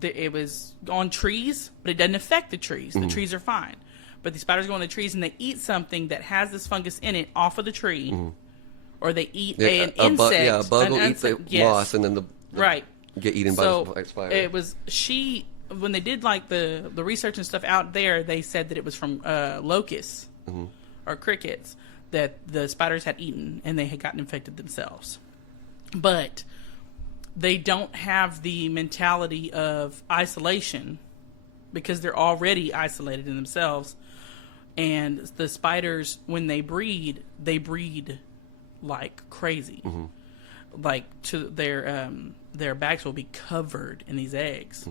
it was on trees, but it doesn't affect the trees. The trees are fine. But the spiders go on the trees and they eat something that has this fungus in it off of the tree. Or they eat an insect. A bug will eat the moss, and then the get eaten by the spider. It was, when they did like the research and stuff out there, they said that it was from locusts or crickets that the spiders had eaten, and they had gotten infected themselves. But they don't have the mentality of isolation because they're already isolated in themselves. And the spiders, when they breed like crazy. Like to their backs will be covered in these eggs.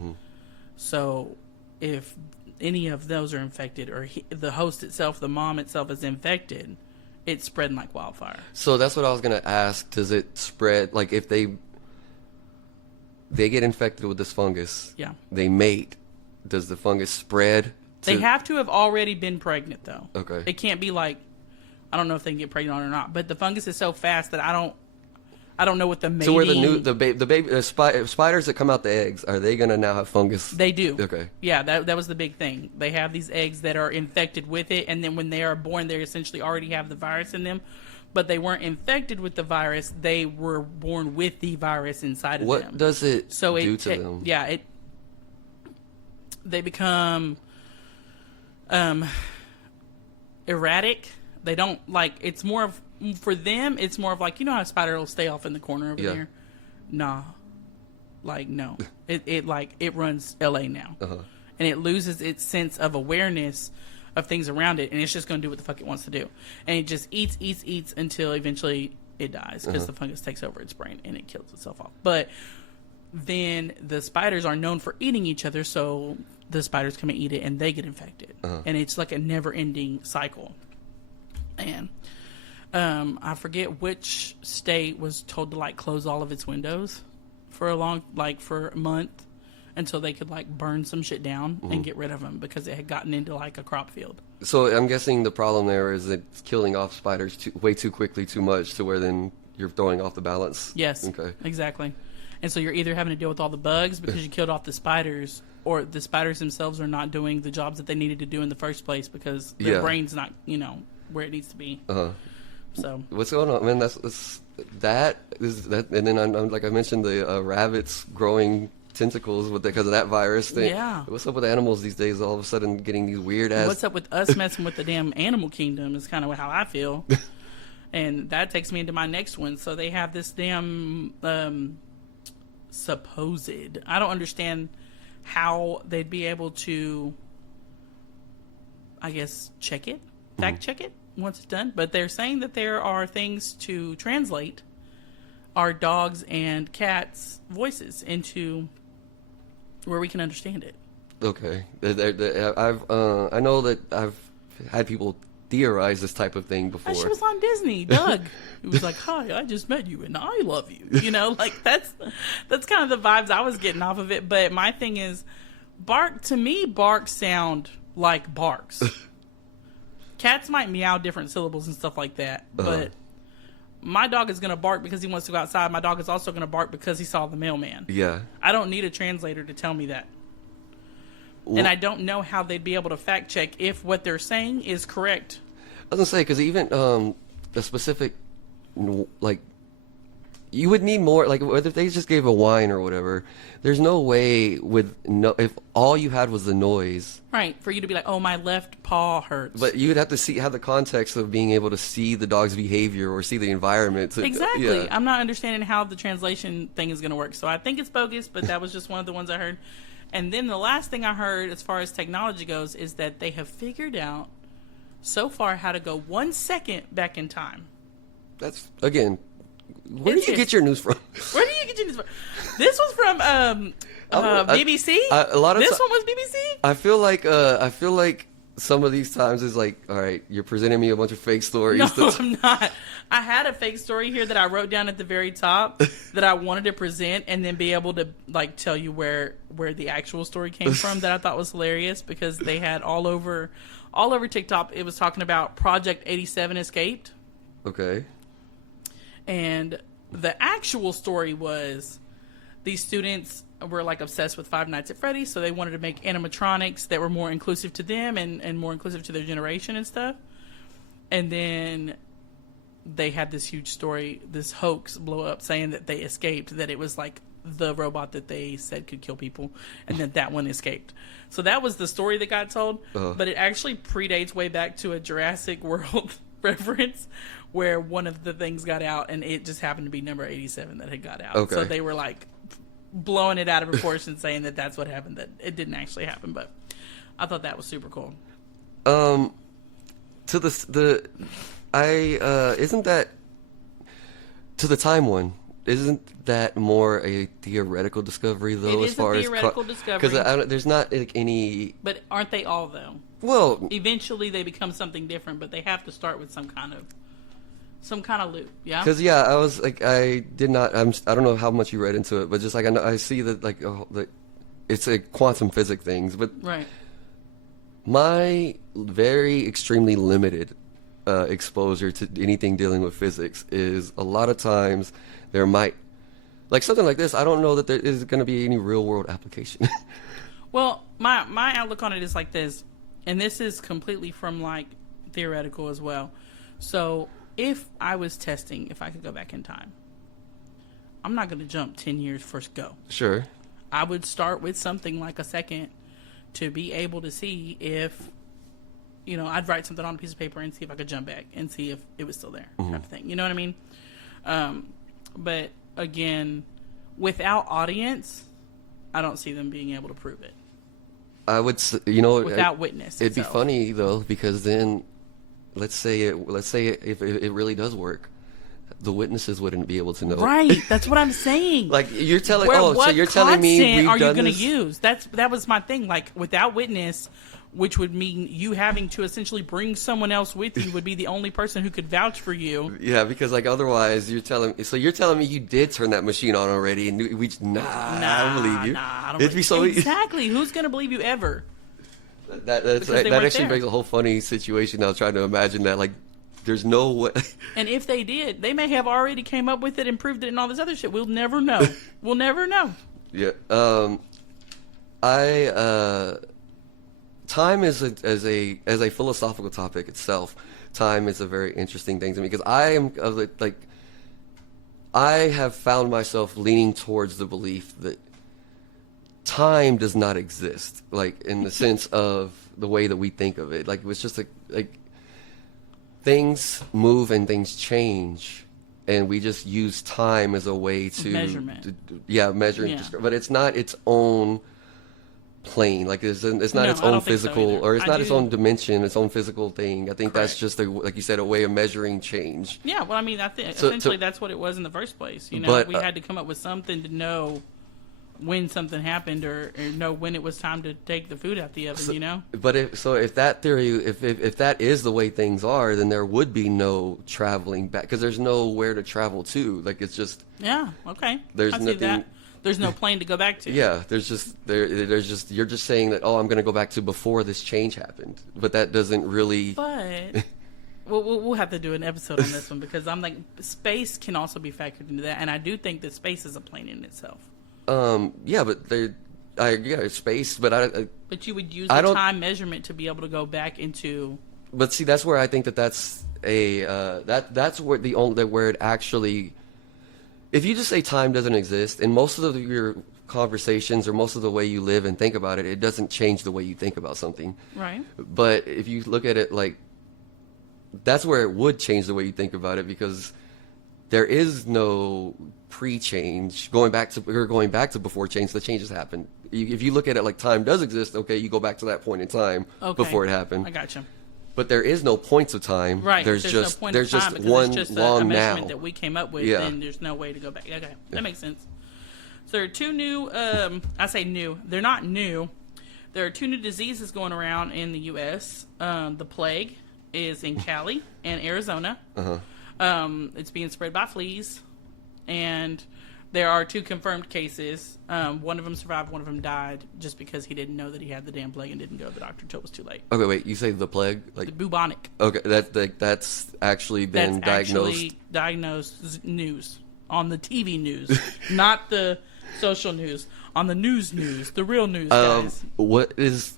So if any of those are infected, or the host itself, the mom itself is infected, it's spreading like wildfire. So that's what I was going to ask. Does it spread, like if they get infected with this fungus, they mate, does the fungus spread? They have to have already been pregnant, though. Okay. It can't be like, I don't know if they can get pregnant or not, but the fungus is so fast that I don't know what the mating... So where the spiders that come out the eggs, are they going to now have fungus? They do. Okay. Yeah, that was the big thing. They have these eggs that are infected with it, and then when they are born, they essentially already have the virus in them. But they weren't infected with the virus. They were born with the virus inside of them. What does it do to them? Yeah, they become erratic. They don't like. It's more of, for them. It's more of like, you know how a spider will stay off in the corner over there. Nah, like no. It runs LA now, and it loses its sense of awareness of things around it, and it's just going to do what the fuck it wants to do, and it just eats until eventually it dies because the fungus takes over its brain and it kills itself off. But then the spiders are known for eating each other, so the spiders come and eat it, and they get infected, and it's like a never-ending cycle. And I forget which state was told to like close all of its windows for for a month until they could like burn some shit down and get rid of them because it had gotten into like a crop field. So I'm guessing the problem there is that it's killing off spiders way too quickly, too much, to where then you're throwing off the balance. Yes. Okay. Exactly. And so you're either having to deal with all the bugs because you killed off the spiders, or the spiders themselves are not doing the jobs that they needed to do in the first place because their brain's not, where it needs to be. So what's going on, man? That is that, and then I'm like I mentioned, the rabbits growing tentacles because of that virus thing. Yeah. What's up with animals these days? All of a sudden getting these weird ass. What's up with us messing with the damn animal kingdom is kind of how I feel. And that takes me into my next one. So they have this damn supposed. I don't understand how they'd be able to, I guess, fact check it once it's done. But they're saying that there are things to translate our dogs and cats' voices into where we can understand it. Okay. I know that I've had people theorize this type of thing before. She was on Disney. Doug. It was like, "Hi, I just met you and I love you." You know, like that's kind of the vibes I was getting off of it. But my thing is, barks sound like barks. Cats might meow different syllables and stuff like that, but my dog is going to bark because he wants to go outside. My dog is also going to bark because he saw the mailman. Yeah. I don't need a translator to tell me that. Well, and I don't know how they'd be able to fact check if what they're saying is correct. I was going to say, because even the specific, like, you would need more, like, if they just gave a whine or whatever, there's no way if all you had was the noise. Right, for you to be like, oh, my left paw hurts. But you would have to have the context of being able to see the dog's behavior or see the environment. Exactly. Yeah. I'm not understanding how the translation thing is going to work. So I think it's bogus, but that was just one of the ones I heard. And then the last thing I heard as far as technology goes is that they have figured out so far how to go 1 second back in time. That's, again, where do you get your news from? Where do you get your news from? This was from BBC. This one was BBC. I feel like some of these times is like, all right, you're presenting me a bunch of fake stories. No, I'm not. I had a fake story here that I wrote down at the very top that I wanted to present and then be able to like tell you where the actual story came from that I thought was hilarious because they had all over TikTok. It was talking about Project 87 escaped. Okay. And the actual story was these students were like obsessed with Five Nights at Freddy's, so they wanted to make animatronics that were more inclusive to them and more inclusive to their generation and stuff. And then they had this huge story, this hoax blow up saying that they escaped, that it was like the robot that they said could kill people, and that one escaped. So that was the story that got told, but it actually predates way back to a Jurassic World reference where one of the things got out and it just happened to be number 87 that had got out. Okay. So they were like blowing it out of proportion saying that that's what happened, that it didn't actually happen. But I thought that was super cool. To isn't that to the time one? Isn't that more a theoretical discovery though? It is a theoretical discovery because there's not like any. But aren't they all though? Well, eventually they become something different, but they have to start with some kind of loop. Yeah. Because I was like, I don't know how much you read into it, but just like I see that like it's a quantum physics things, but right. My very extremely limited exposure to anything dealing with physics is a lot of times there might, like something like this, I don't know that there is going to be any real world application. Well, my outlook on it is like this, and this is completely from like theoretical as well. So if I was testing, if I could go back in time, I'm not going to jump 10 years first go. Sure. I would start with something like a second to be able to see if, I'd write something on a piece of paper and see if I could jump back and see if it was still there, type of thing. You know what I mean? But again, without audience, I don't see them being able to prove it. I would, without witness. It'd be funny though, because then, let's say if it really does work, the witnesses wouldn't be able to know. Right, that's what I'm saying. Like you're telling, so you're telling me we've are you going to use? That was my thing. Like without witness, which would mean you having to essentially bring someone else with you would be the only person who could vouch for you. Yeah, because like otherwise you're telling me you did turn that machine on already, and I don't believe you. It'd be so exactly. Who's gonna believe you ever? That actually makes a whole funny situation. I was trying to imagine that like. There's no way. And if they did, they may have already came up with it and proved it and all this other shit. We'll never know. We'll never know. Yeah. Time as a philosophical topic itself. Time is a very interesting thing to me because I have found myself leaning towards the belief that time does not exist, like in the sense of the way that we think of it. Like it was just like things move and things change, and we just use time as a way to measurement. Measuring. Yeah. But it's not its own plane. Like it's not No, its I own don't think so physical, either. or it's I not its do- own dimension, its own physical thing. I think that's Correct. just like you said, a way of measuring change. Yeah, well, I mean, I think So- essentially so- that's what it was in the first place. You know, But, we had to come up with something to know when something happened, or know when it was time to take the food out the oven. You know. But if that theory, if that is the way things are, then there would be no traveling back, because there's nowhere to travel to. Like it's just Yeah. Okay. There's I see nothing- that. There's no plane to go back to. there's just you're just saying that, oh, I'm going to go back to before this change happened, but that doesn't really. But we'll have to do an episode on this one, because I'm like, space can also be factored into that, and I do think that space is a plane in itself. But space, but But you would use I the don't- time measurement to be able to go back into. But see, that's where I think that's that's where where it actually. If you just say time doesn't exist, in most of your conversations or most of the way you live and think about it, it doesn't change the way you think about something. Right. But if you look at it like, that's where it would change the way you think about it, because there is no pre-change going back to before change. The changes happened. If you look at it like time does exist, okay, you go back to that point in time before it happened. I got you. But there is no points of time. Right. There's no just point there's in time, just because one it's just long a now. measurement that we came up with, Yeah. and there's no way to go back. Okay, that makes sense. So there are two new. I say new. They're not new. There are two new diseases going around in the U.S. The plague is in Cali and Arizona. It's being spread by fleas, and there are two confirmed cases. One of them survived, one of them died, just because he didn't know that he had the damn plague and didn't go to the doctor until it was too late. Okay, wait. You say the plague, The like bubonic. okay, that's actually been That's diagnosed. actually diagnosed news on the TV news, not the social news. On the news, the real news, guys. What is?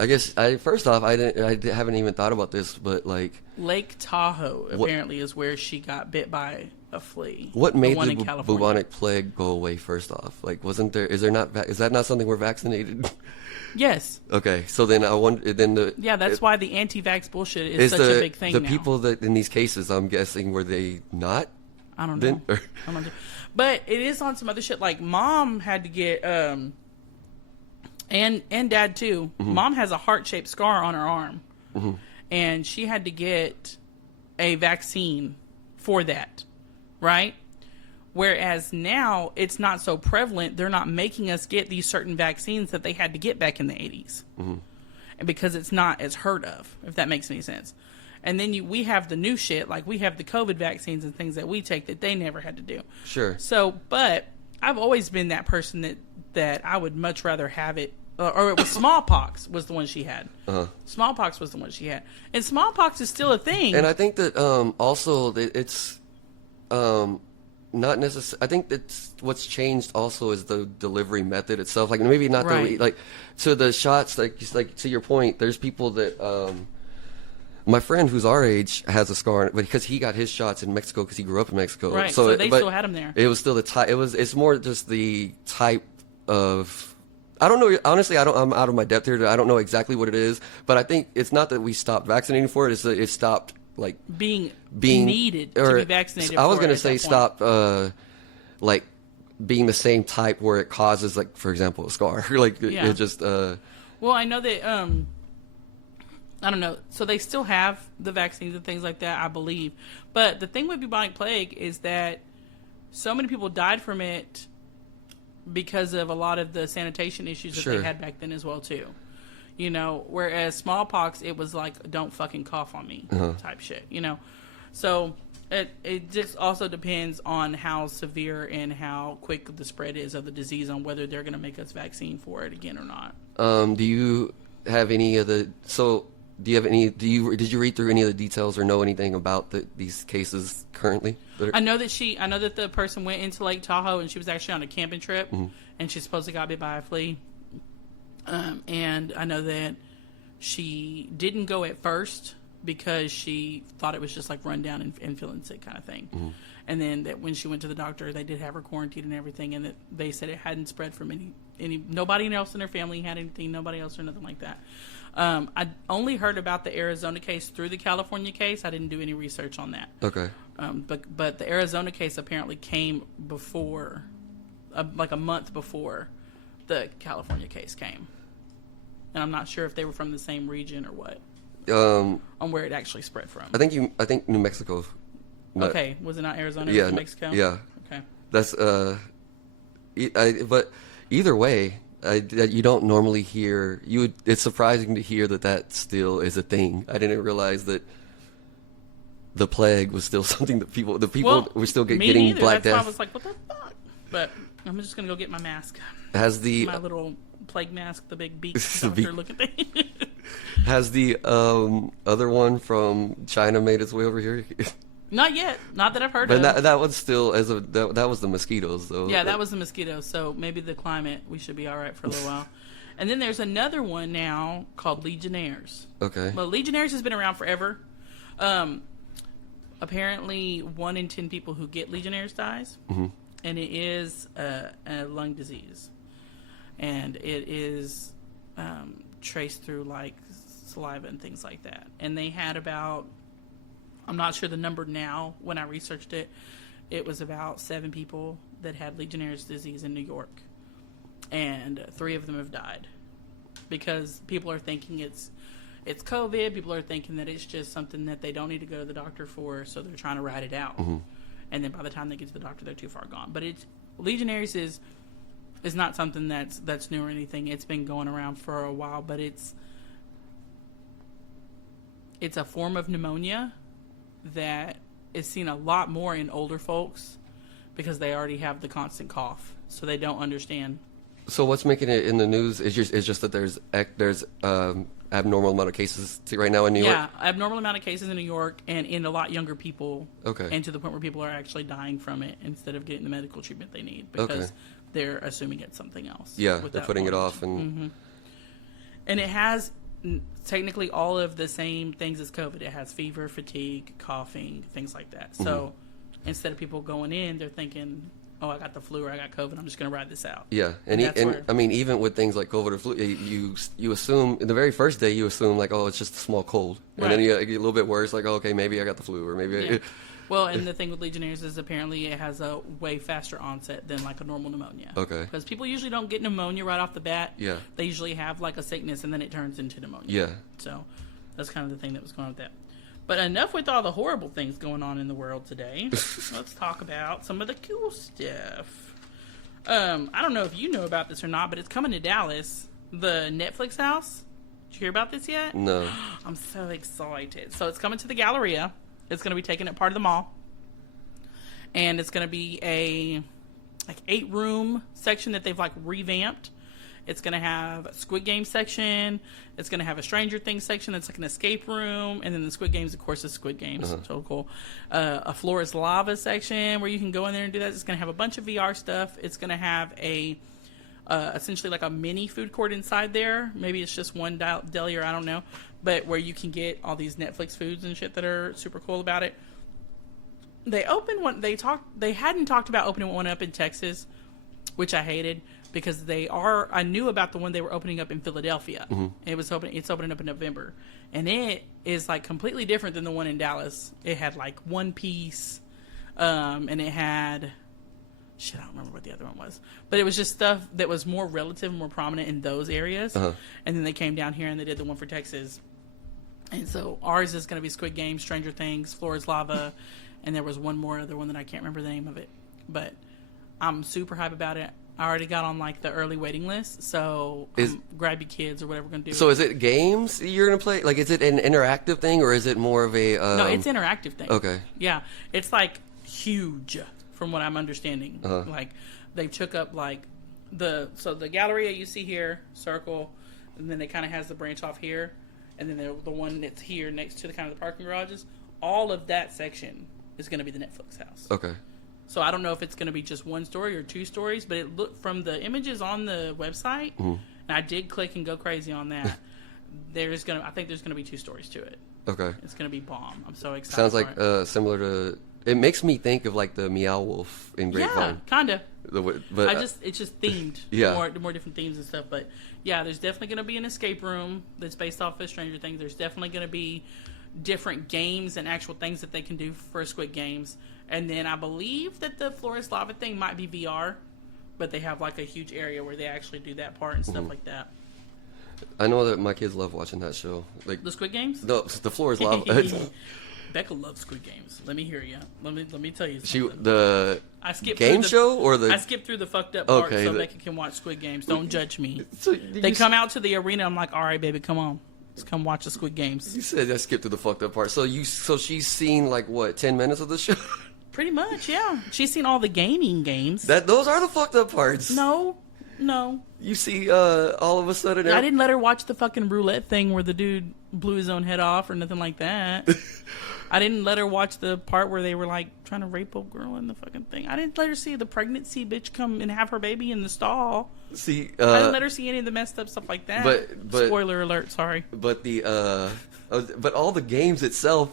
I guess first off, I haven't even thought about this, but like, Lake Tahoe apparently is where she got bit by a flea. what made one the in California. bubonic plague go away? First off, like, wasn't there? Is there not? Is that not something we're vaccinated? Yes. Okay, so then I wonder. Then That's why the anti-vax bullshit is such a big thing the now. people that in these cases, I'm guessing, were they not? I don't Then, know. I don't know. But it is on some other shit. Like, mom had to get and dad too. Mm-hmm. Mom has a heart-shaped scar on her arm, and she had to get a vaccine for that, right? Whereas now it's not so prevalent. They're not making us get these certain vaccines that they had to get back in the 80s, and because it's not as heard of, if that makes any sense. And then we have the new shit, like we have the COVID vaccines and things that we take that they never had to do. Sure. So, but I've always been that person that I would much rather have it, or it was smallpox was the one she had. Smallpox was the one she had. And smallpox is still a thing. And I think that also that it's not necessarily. I think that's what's changed also is the delivery method itself. Like maybe not Right. to the shots. Like to your point, there's people that. My friend who's our age has a scar, but because he got his shots in Mexico because he grew up in Mexico. Right, so they still had him there. It was still the type. It's more just the type of. I don't know. Honestly, I'm out of my depth here. I don't know exactly what it is, but I think it's not that we stopped vaccinating for it. It's that it stopped like being needed or, to be vaccinated. I was going to say stop like being the same type where it causes, like, for example, a scar. Like Yeah. it just. Well, I know that. I don't know. So they still have the vaccines and things like that, I believe. But the thing with bubonic plague is that so many people died from it because of a lot of the sanitation issues that Sure. they had back then as well too. You know, whereas smallpox, it was like, don't fucking cough on me type shit, you know. So it just also depends on how severe and how quick the spread is of the disease, on whether they're going to make us vaccine for it again or not. Do you have any of the? So do you have any? Did you read through any of the details or know anything about these cases currently? I know that the person went into Lake Tahoe and she was actually on a camping trip, and she supposedly got bit by a flea. And I know that she didn't go at first because she thought it was just like run down and feeling sick kind of thing. And then that when she went to the doctor, they did have her quarantined and everything, and that they said it hadn't spread from any nobody else in her family had anything, nobody else or nothing like that. I only heard about the Arizona case through the California case. I didn't do any research on that. Okay. But the Arizona case apparently came before, like a month before the California case came. And I'm not sure if they were from the same region or what. On where it actually spread from. I think New Mexico. Okay, was it not Arizona? Yeah, or New Mexico. Yeah. Okay. That's but either way, you don't normally hear. It's surprising to hear that still is a thing. I didn't realize that the plague was still something that people were still getting Black Death. That's why I was like, what the fuck? But I'm just gonna go get my mask. Has my little plague mask, the big beak doctor looking thing. Has the other one from China made its way over here? Not yet. Not that I've heard of. But that one's still that was the mosquitoes though. Yeah, that was the mosquitoes. So maybe the climate, we should be all right for a little while. And then there's another one now called Legionnaires. Okay. Well, Legionnaires has been around forever. Apparently, 1 in 10 people who get Legionnaires dies, and it is a lung disease, and it is traced through like saliva and things like that. And they had about, I'm not sure the number now, when I researched it, it was about 7 people that had Legionnaire's disease in New York. And 3 of them have died. Because people are thinking it's COVID. People are thinking that it's just something that they don't need to go to the doctor for, so they're trying to ride it out. And then by the time they get to the doctor, they're too far gone. But Legionnaire's is not something that's new or anything. It's been going around for a while, but it's a form of pneumonia that is seen a lot more in older folks because they already have the constant cough, so they don't understand. So what's making it in the news is just that there's abnormal amount of cases right now in New York? Yeah, abnormal amount of cases in New York and in a lot younger people. Okay. And to the point where people are actually dying from it instead of getting the medical treatment they need because they're assuming it's something else. Yeah, they're putting it off. And And it has technically all of the same things as COVID. It has fever, fatigue, coughing, things like that. So instead of people going in, they're thinking, oh, I got the flu or I got COVID, I'm just going to ride this out. Yeah, and I mean, even with things like COVID or flu, you assume, in the very first day, you assume, like, oh, it's just a small cold. And then you get a little bit worse, like, oh, okay, maybe I got the flu, or maybe Well, and the thing with Legionnaires is apparently it has a way faster onset than, like, a normal pneumonia. Okay. Because people usually don't get pneumonia right off the bat. Yeah. They usually have, like, a sickness, and then it turns into pneumonia. Yeah. So that's kind of the thing that was going on with that. But enough with all the horrible things going on in the world today. Let's talk about some of the cool stuff. I don't know if you know about this or not, but it's coming to Dallas. The Netflix house. Did you hear about this yet? No. I'm so excited. So it's coming to the Galleria. It's going to be taking up part of the mall. And it's going to be a 8-room section that they've like revamped. It's going to have a Squid Game section. It's going to have a Stranger Things section that's like an escape room. And then the Squid Games, of course, is Squid Games. So cool. A Floor is Lava section where you can go in there and do that. It's going to have a bunch of VR stuff. It's going to have essentially like a mini food court inside there. Maybe it's just one deli or I don't know. But where you can get all these Netflix foods and shit that are super cool about it. They opened one. They hadn't talked about opening one up in Texas, which I hated. Because I knew about the one they were opening up in Philadelphia. It's opening up in November. And it is like completely different than the one in Dallas. It had like one piece. And it had, I don't remember what the other one was. But it was just stuff that was more relative, more prominent in those areas. And then they came down here and they did the one for Texas. And so ours is going to be Squid Game, Stranger Things, Floor is Lava. And there was one more other one that I can't remember the name of it. But I'm super hype about it. I already got on like the early waiting list, so grab your kids or whatever we're gonna do. So is it games you're gonna play? Like, is it an interactive thing or is it more of a? No, it's an interactive thing. Okay. Yeah, it's like huge from what I'm understanding. Like they took up like the Galleria you see here, circle, and then it kind of has the branch off here, and then the one that's here next to the kind of the parking garages. All of that section is gonna be the Netflix house. Okay. So I don't know if it's going to be just one story or 2 stories, but it looked from the images on the website, and I did click and go crazy on that. I think there's going to be 2 stories to it. Okay. It's going to be bomb. I'm so excited. Sounds like similar to It makes me think of like the Meow Wolf in Grapevine. Yeah, kind of. But It's just themed. Yeah. More different themes and stuff. But yeah, there's definitely going to be an escape room that's based off of Stranger Things. There's definitely going to be different games and actual things that they can do for Squid Games. And then I believe that the Flores Lava thing might be VR, but they have like a huge area where they actually do that part and stuff like that. I know that my kids love watching that show. Like The Squid Games? the floor is lava. Becca loves Squid Games. Let me hear you. Let me tell you She something. the I skipped game through the, show or the I skipped through the fucked up part Okay, so the- Becca can watch Squid Games. Don't judge me. So, They come out to the arena. I'm like, all right, baby, come on. Let's come watch the Squid Games. You said I skipped to the fucked up part. So she's seen like what 10 minutes of the show. Pretty much, yeah. She's seen all the gaming games. Those are the fucked up parts. No. You see, all of a sudden. I didn't let her watch the fucking roulette thing where the dude blew his own head off or nothing like that. I didn't let her watch the part where they were like trying to rape a girl in the fucking thing. I didn't let her see the pregnancy bitch come and have her baby in the stall. See, I didn't let her see any of the messed up stuff like that. But Spoiler alert, sorry. But but all the games itself,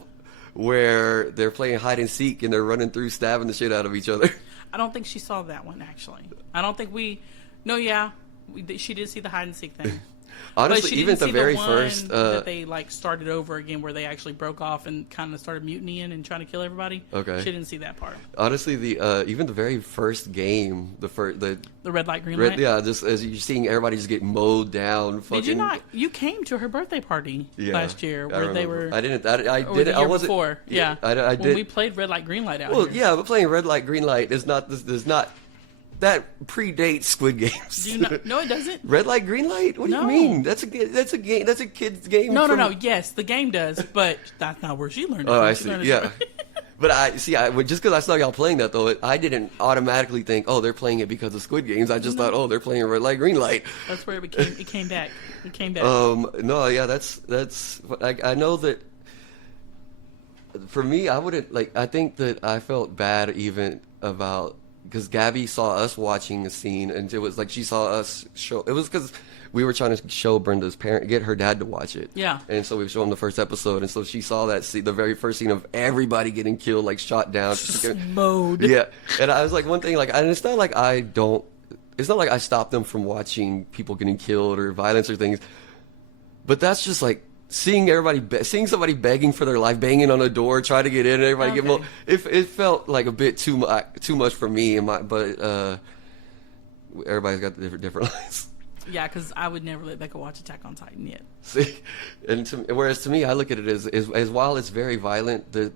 where they're playing hide and seek and they're running through stabbing the shit out of each other. I don't think she saw that one actually. I don't think we. No, yeah, she did see the hide and seek thing. Honestly, but she even at didn't the see very one first, that they like started over again, where they actually broke off and kind of started mutinying and trying to kill everybody. Okay. She didn't see that part. honestly, even the very first game, the red light, green red, light. yeah, just as you're seeing everybody just get mowed down. Fucking, Did you not? You came to her birthday party last year I where they remember. were. I didn't. I or did. the I year wasn't. before. Yeah, I when did. we played red light, green light out Well, here. yeah, but playing red light, green light is not. Does not. That predates Squid Games. Do you not? No, it doesn't. Red light, green light. What do No. you mean? That's a game. That's a kid's game. No. from- Yes, the game does, but that's not where she learned it. Oh, from. I She see. learned it Yeah. from- But just because I saw y'all playing that though, I didn't automatically think, oh, they're playing it because of Squid Games. I just thought, oh, they're playing red light, green light. That's where it became. It came back. It came back. No, yeah, that's. I know that. For me, I wouldn't like. I think that I felt bad even about because Gabby saw us watching a scene, and it was like she saw us show. It was because we were trying to show Brenda's parent, get her dad to watch it. Yeah. And so we showed him the first episode, and so she saw that scene, the very first scene of everybody getting killed, like shot down. Mode. Yeah, and I was like, one thing, like, and it's not like I don't. It's not like I stopped them from watching people getting killed or violence or things, but that's just like seeing seeing somebody begging for their life, banging on a door, trying to get in, and everybody Okay. get. It felt like a bit too much for me, but everybody's got the different lives. Yeah, because I would never let Becca watch Attack on Titan yet. See, whereas to me, I look at it as while it's very violent, the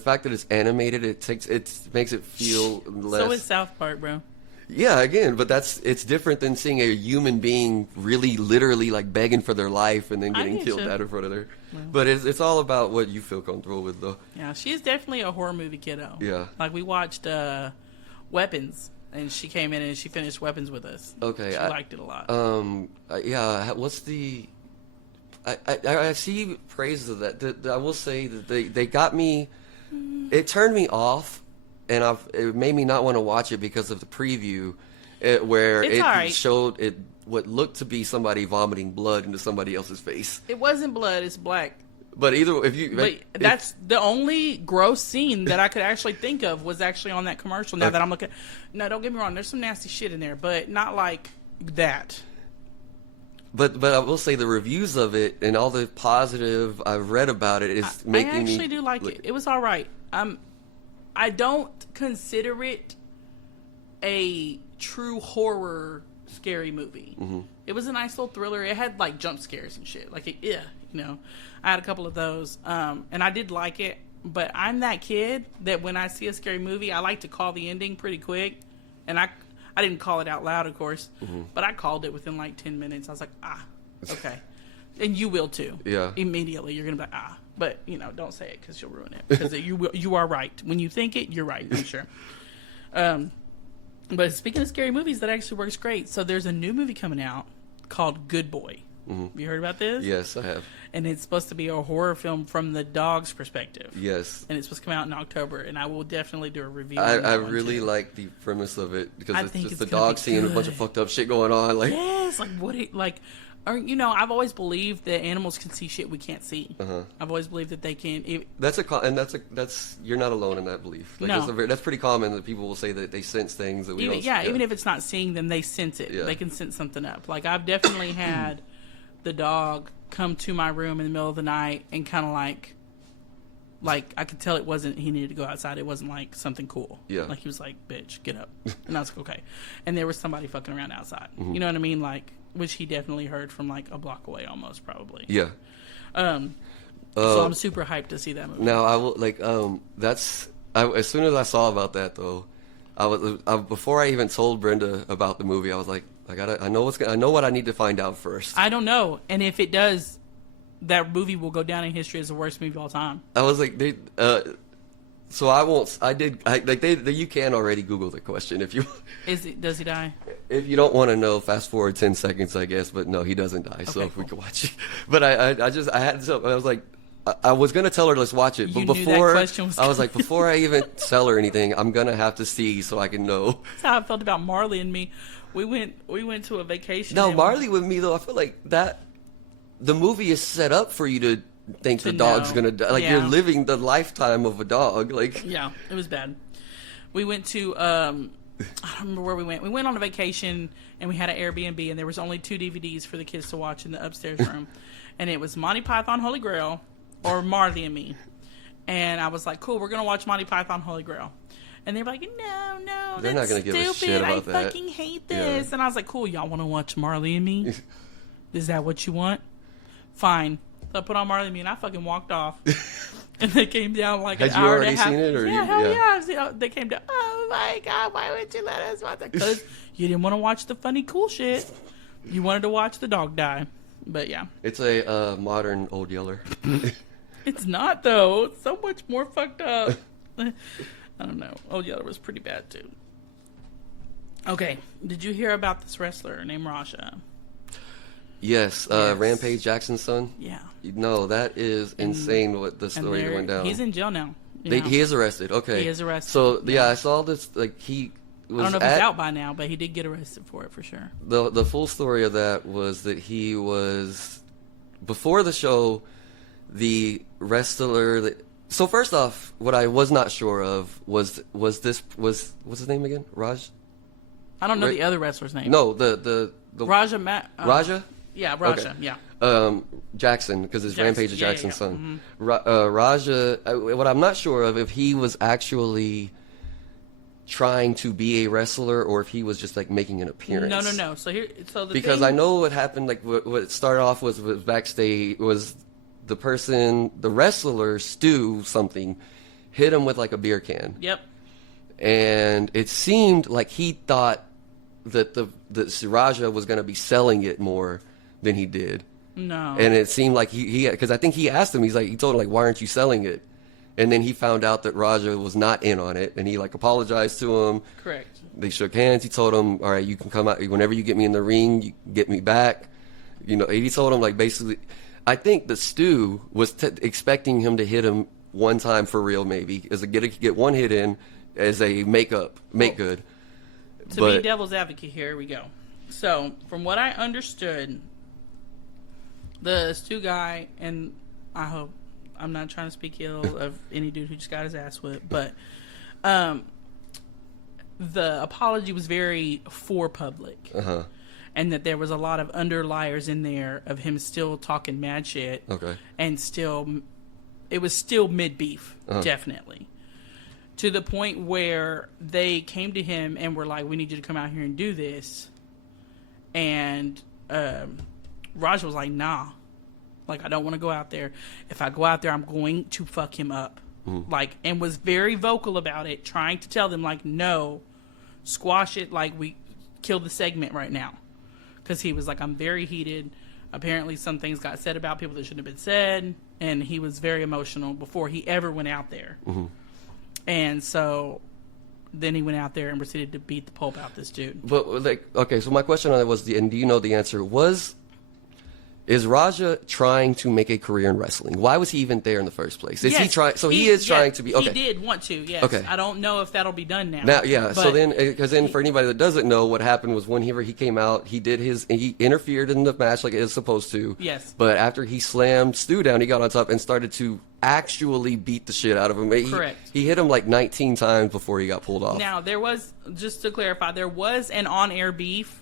fact that it's animated, it makes it feel less. So is South Park, bro. Yeah, again, but it's different than seeing a human being really, literally, like begging for their life and then I getting get killed you. out in front of their. But it's all about what you feel comfortable with, though. Yeah, she is definitely a horror movie kiddo. Yeah. Like we watched Weapons, and she came in and she finished Weapons with us. Okay, She liked it a lot. Yeah. What's the? I see praises of that. I will say that they got me. It turned me off, and it made me not want to watch it because of the preview, where It's it alright. showed it what looked to be somebody vomiting blood into somebody else's face. It wasn't blood; it's black. But either if you, But that's the only gross scene that I could actually think of was actually on that commercial. Now that I'm looking, no, don't get me wrong. There's some nasty shit in there, but not like that. But I will say the reviews of it and all the positive I've read about it is making me. I actually do like it. It was all right. I don't consider it a true horror scary movie. Mm-hmm. It was a nice little thriller. It had like jump scares and shit. Like I had a couple of those, and I did like it. But I'm that kid that when I see a scary movie, I like to call the ending pretty quick, and I didn't call it out loud, of course, but I called it within like 10 minutes. I was like, okay. And you will too. Yeah. Immediately, you're going to be like, But, don't say it because you'll ruin it. Because you are right. When you think it, you're right, I'm sure. But speaking of scary movies, that actually works great. So there's a new movie coming out called Good Boy. Have you heard about this? Yes, I have. And it's supposed to be a horror film from the dog's perspective. Yes. And it's supposed to come out in October, and I will definitely do a review. I really like the premise of it because I it's think just it's the gonna dog be seeing a bunch of good. fucked up shit going on. Like, Yes, Or, you know, I've always believed that animals can see shit we can't see. I've always believed that they can. That's you're not alone in that belief. Like, No. that's pretty common that people will say that they sense things that we don't. Yeah, even if it's not seeing them, they sense it. Yeah. They can sense something up. Like, I've definitely had the dog come to my room in the middle of the night and kind of like I could tell he needed to go outside. It wasn't like something cool. Yeah. Like, he was like, bitch, get up. And I was like, okay. And there was somebody fucking around outside. You know what I mean? Like, which he definitely heard from like a block away almost, probably. Yeah. So I'm super hyped to see that movie. Now I will as soon as I saw about that though, before I even told Brenda about the movie, I was like, I know what I need to find out first. I don't know. And if it does, that movie will go down in history as the worst movie of all time. I was like, so I won't. You can already Google the question if you. Does he die? If you don't want to know, fast forward 10 seconds, I guess. But no, he doesn't die. So if we could watch it, but I was like, I was gonna tell her let's watch it, but before I was like, before I even tell her anything, I'm gonna have to see so I can know. That's how I felt about Marley and me. We went to a vacation. No, Marley with me though, I feel like that the movie is set up for you to think the dog's gonna die. Like, you're living the lifetime of a dog. Like, yeah, it was bad. We went to I don't remember where we went. We went on a vacation and we had an Airbnb and there was only 2 DVDs for the kids to watch in the upstairs room, and it was Monty Python Holy Grail or Marley and Me. And I was like, cool, we're gonna watch Monty Python Holy Grail. And they were like, no, they're that's not gonna stupid. give a shit about that. I fucking hate this. Yeah. And I was like, cool, y'all want to watch Marley and Me? Is that what you want? Fine. So I put on Marley and Me and I fucking walked off. And they came down like an hour and a half. Had you already seen it? Or yeah. They came down, oh my God, why would you let us watch that? Because you didn't want to watch the funny, cool shit. You wanted to watch the dog die. But yeah. It's a modern Old Yeller. It's not, though. It's so much more fucked up. I don't know. Old Yeller was pretty bad, too. Okay. Did you hear about this wrestler named Raja? Yes. Rampage Jackson's son? Yeah. No, that is insane what the story that went down. He's in jail now. He is arrested. Okay. He is arrested. So, yeah, I saw this. Like, he was I don't know if he's out by now, but he did get arrested for it, for sure. The full story of that was that he was... Before the show, the wrestler... So, first off, what I was not sure of was what's his name again? Raj? I don't know the other wrestler's name. No, the Raja. Raja? Yeah, Raja. Okay. Yeah. Jackson, because it's Rampage Jackson's son. Mm-hmm. Raja. What I'm not sure of if he was actually trying to be a wrestler or if he was just like making an appearance. No. Because I know what happened. Like what started off was backstage was the wrestler Stu something hit him with like a beer can. Yep. And it seemed like he thought that that Raja was going to be selling it more than he did. No. And it seemed like he because I think he asked him, he told him like, why aren't you selling it? And then he found out that Raja was not in on it, and he like apologized to him. Correct. They shook hands. He told him, all right, you can come out whenever you get me in the ring, you get me back. You know, he told him like basically, I think that Stu was expecting him to hit him one time for real, maybe as a get one hit in as a make good. To be devil's advocate, here we go. So, from what I understood, the Stu guy, and I hope I'm not trying to speak ill of any dude who just got his ass whipped, but the apology was very for public. Uh-huh. And that there was a lot of underliers in there of him still talking mad shit. Okay. And it was still mid-beef, definitely. To the point where they came to him and were like, we need you to come out here and do this. And Raj was like, nah. Like, I don't want to go out there. If I go out there, I'm going to fuck him up. Like, and was very vocal about it, trying to tell them, like, no, squash it, like, we kill the segment right now. Because he was like, I'm very heated. Apparently some things got said about people that shouldn't have been said. And he was very emotional before he ever went out there. Mm-hmm. And so then he went out there and proceeded to beat the pulp out this dude. But like, okay, so my question on it was, and do you know the answer? Was Is Raja trying to make a career in wrestling? Why was he even there in the first place? Is Yes, he trying? So he is trying to be. Okay. He did want to. Yes. Okay. I don't know if that'll be done now. Now, yeah. So but then, because then for anybody that doesn't know, what happened was whenever he came out, he interfered in the match like it was supposed to. Yes. But after he slammed Stu down, he got on top and started to actually beat the shit out of him. Correct. He hit him like 19 times before he got pulled off. Now there was, just to clarify, there was an on-air beef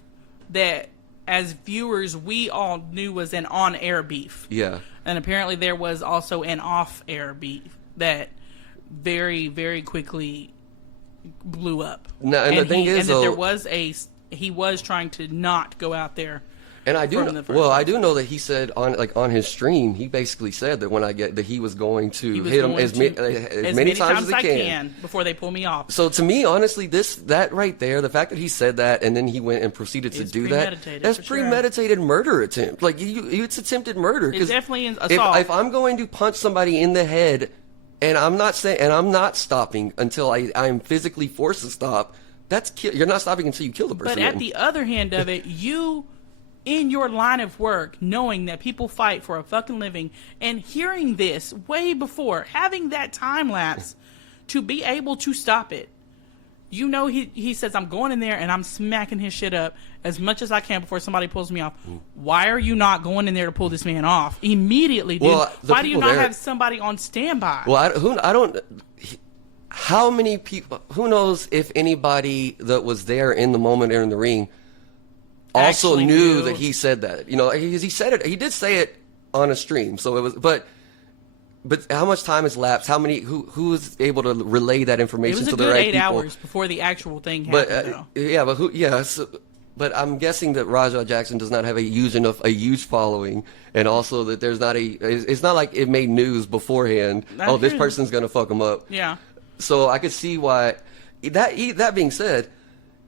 that, as viewers, we all knew was an on-air beef. Yeah. And apparently there was also an off-air beef that very, very quickly blew up. No, and the thing is, that there was he was trying to not go out there. And I do know that he said on his stream, he basically said that he was going to hit him as many times as he can before they pull me off. So to me, honestly, that right there, the fact that he said that and then he went and proceeded to do that's premeditated murder attempt. Like it's attempted murder. It's definitely an assault. If I'm going to punch somebody in the head and I'm not stopping until I'm physically forced to stop, you're not stopping until you kill the person. But at the other hand of it, you, in your line of work, knowing that people fight for a fucking living and hearing this way before, having that time lapse to be able to stop it. You know, he says, I'm going in there and I'm smacking his shit up as much as I can before somebody pulls me off. Why are you not going in there to pull this man off immediately, dude? Well, why do you not have somebody on standby? Well, how many people, who knows if anybody that was there in the moment or in the ring also knew that he said that. You know, he said it. He did say it on a stream. So it was, but how much time has lapsed? Who was able to relay that information to the right people? It was a good 8 hours before the actual thing happened. But I'm guessing that Raja Jackson does not have a huge following, and also that there's not it's not like it made news beforehand. This person's gonna fuck him up. Yeah. So I could see why. That being said,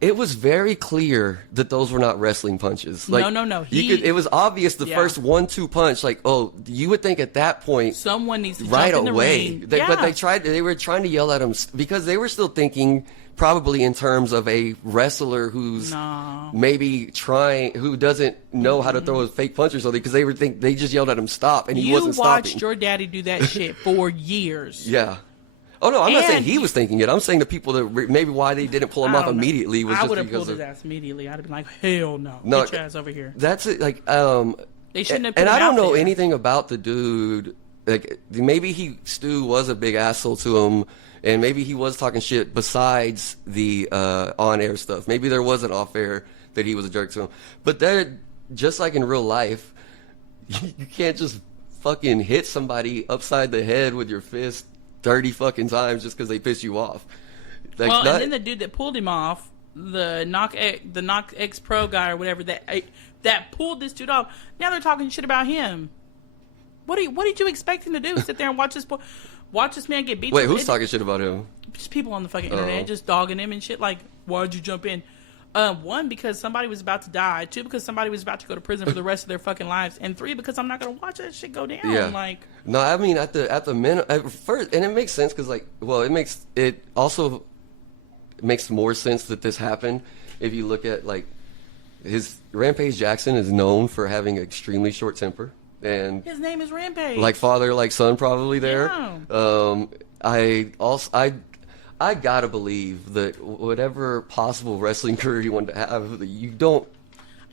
it was very clear that those were not wrestling punches. Like, no. It was obvious the first 1-2 punch. Like, you would think at that point someone needs to right jump in away. the ring. But they were trying to yell at him because they were still thinking probably in terms of a wrestler who's who doesn't know how to throw a fake punch or something, because they just yelled at him stop and he wasn't stopping. You watched your daddy do that shit for years. Yeah. Oh, no, I'm not saying he was thinking it. I'm saying the people that maybe why they didn't pull him off immediately was just because I would have pulled his ass immediately. I'd have been like, hell no. Get your ass over here. That's it. Like, they shouldn't have put and him I don't out know there. anything about the dude. Like, maybe Stu was a big asshole to him, and maybe he was talking shit besides the on-air stuff. Maybe there was an off-air that he was a jerk to him. But just like in real life, you can't just fucking hit somebody upside the head with your fist 30 fucking times just because they piss you off. Like, and then the dude that pulled him off, the Knock X Pro guy or whatever that pulled this dude off. Now they're talking shit about him. What did you expect him to do? Sit there and watch this man get beat? Wait, who's talking shit about him? Just people on the fucking internet just dogging him and shit. Like, why'd you jump in? One, because somebody was about to die. Two, because somebody was about to go to prison for the rest of their fucking lives. And three, because I'm not gonna watch that shit go down. Yeah. Like, no, I mean at the minute first, and it makes sense because it also makes more sense that this happened if you look at like Rampage Jackson is known for having an extremely short temper, and his name is Rampage. Like father, like son, probably there. Yeah. I gotta believe that whatever possible wrestling career you want to have, you don't.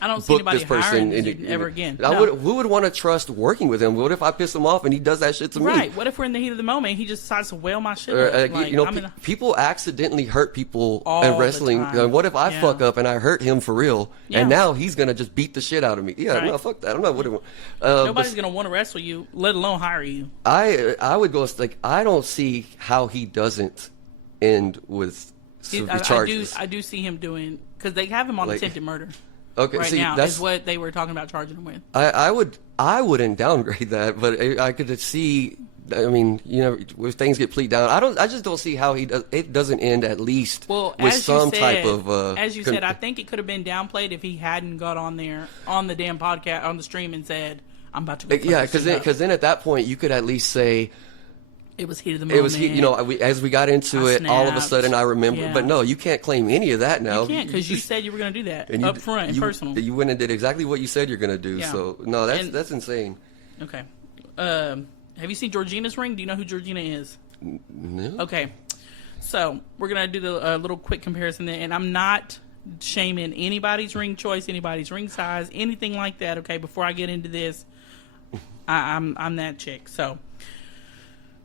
I don't see anybody hiring this dude ever again. Who would want to trust working with him? What if I piss him off and he does that shit to me? Right. What if we're in the heat of the moment and he just decides to wail my shit up? People accidentally hurt people in wrestling. What if I fuck up and I hurt him for real, and now he's going to just beat the shit out of me? Yeah, right. No, fuck that. I'm not. Nobody's going to want to wrestle you, let alone hire you. I would go like, I don't see how he doesn't end with charges. I do see him doing, because they have him on attempted murder. Okay, right now that's what they were talking about charging him with. I wouldn't downgrade that, but I could see. I mean, if things get plead down, I just don't see how it doesn't end at least with some type of. As you said, I think it could have been downplayed if he hadn't got on there on the damn podcast on the stream and said, "I'm about to go." Yeah, because then at that point you could at least say, It was heat of the moment. It was heat. As we got into it, all of a sudden I remember. Yeah. But no, you can't claim any of that now. You can't, because you said you were going to do that and up front and personal. You went and did exactly what you said you're going to do. Yeah. So no, that's insane. Okay. Have you seen Georgina's ring? Do you know who Georgina is? No. Okay. So we're going to do the little quick comparison there, and I'm not shaming anybody's ring choice, anybody's ring size, anything like that. Okay. Before I get into this, I'm that chick. So.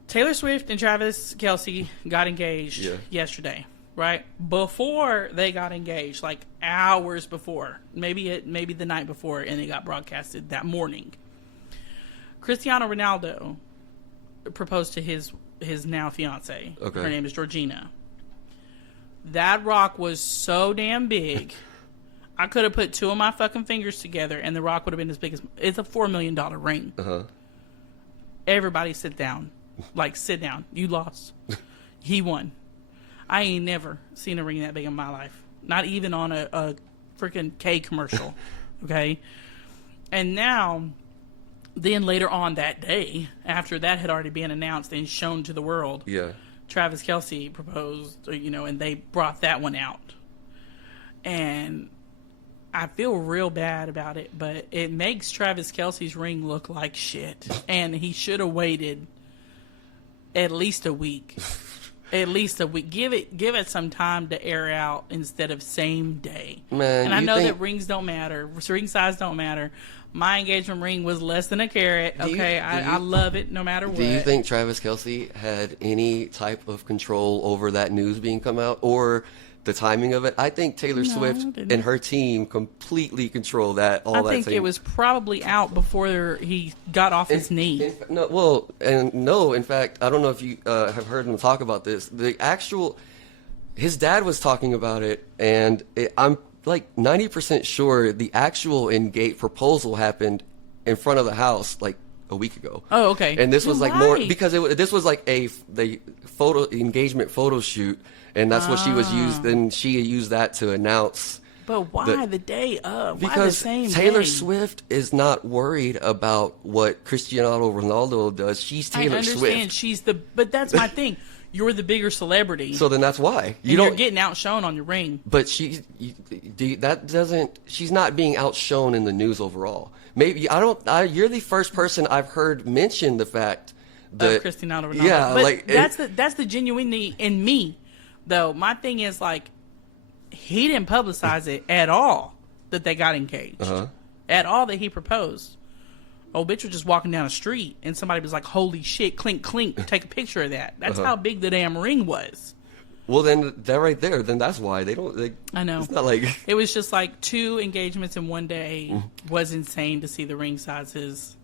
Taylor Swift and Travis Kelce got engaged yesterday, right? Before they got engaged, like hours before, maybe the night before, and it got broadcasted that morning. Cristiano Ronaldo proposed to his now fiance. Okay. Her name is Georgina. That rock was so damn big. I could have put two of my fucking fingers together, and the rock would have been as big as... It's a $4 million ring. Uh-huh. Everybody sit down. Like, sit down. You lost. He won. I ain't never seen a ring that big in my life. Not even on a freaking K commercial. Okay? And now, then later on that day, after that had already been announced and shown to the world, Travis Kelce proposed, and they brought that one out. And I feel real bad about it, but it makes Travis Kelce's ring look like shit. And he should have waited at least a week. At least a week. Give it some time to air out instead of same day. Man, and I know that rings don't matter. Ring size don't matter. My engagement ring was less than a carat. Okay, I love it no matter what. Do you think Travis Kelce had any type of control over that news being come out or the timing of it? I think Taylor Swift and her team completely control that. I think it was probably out before he got off his knee. In fact, I don't know if you have heard him talk about this. His dad was talking about it, and I'm like 90% sure the actual proposal happened in front of the house like a week ago. Oh, okay. And this was like more because this was like the engagement photo shoot. And that's what she was used, and she used that to announce. But why the day of? Why because the same Taylor day? Swift is not worried about what Cristiano Ronaldo does. She's Taylor Swift. But that's my thing. You're the bigger celebrity. So then that's why you're getting outshone on your ring. But she's not being outshone in the news overall. Maybe you're the first person I've heard mention the fact that Cristiano Ronaldo. Yeah, but that's the genuinity in me. Though, my thing is, like, he didn't publicize it at all that they got engaged. Uh-huh. At all that he proposed. Oh, bitch was just walking down the street, and somebody was like, holy shit, clink, clink, take a picture of that. That's how big the damn ring was. Well, then, that right there, then that's why. I know. It's not like... It was just like 2 engagements in one day was insane to see the ring sizes.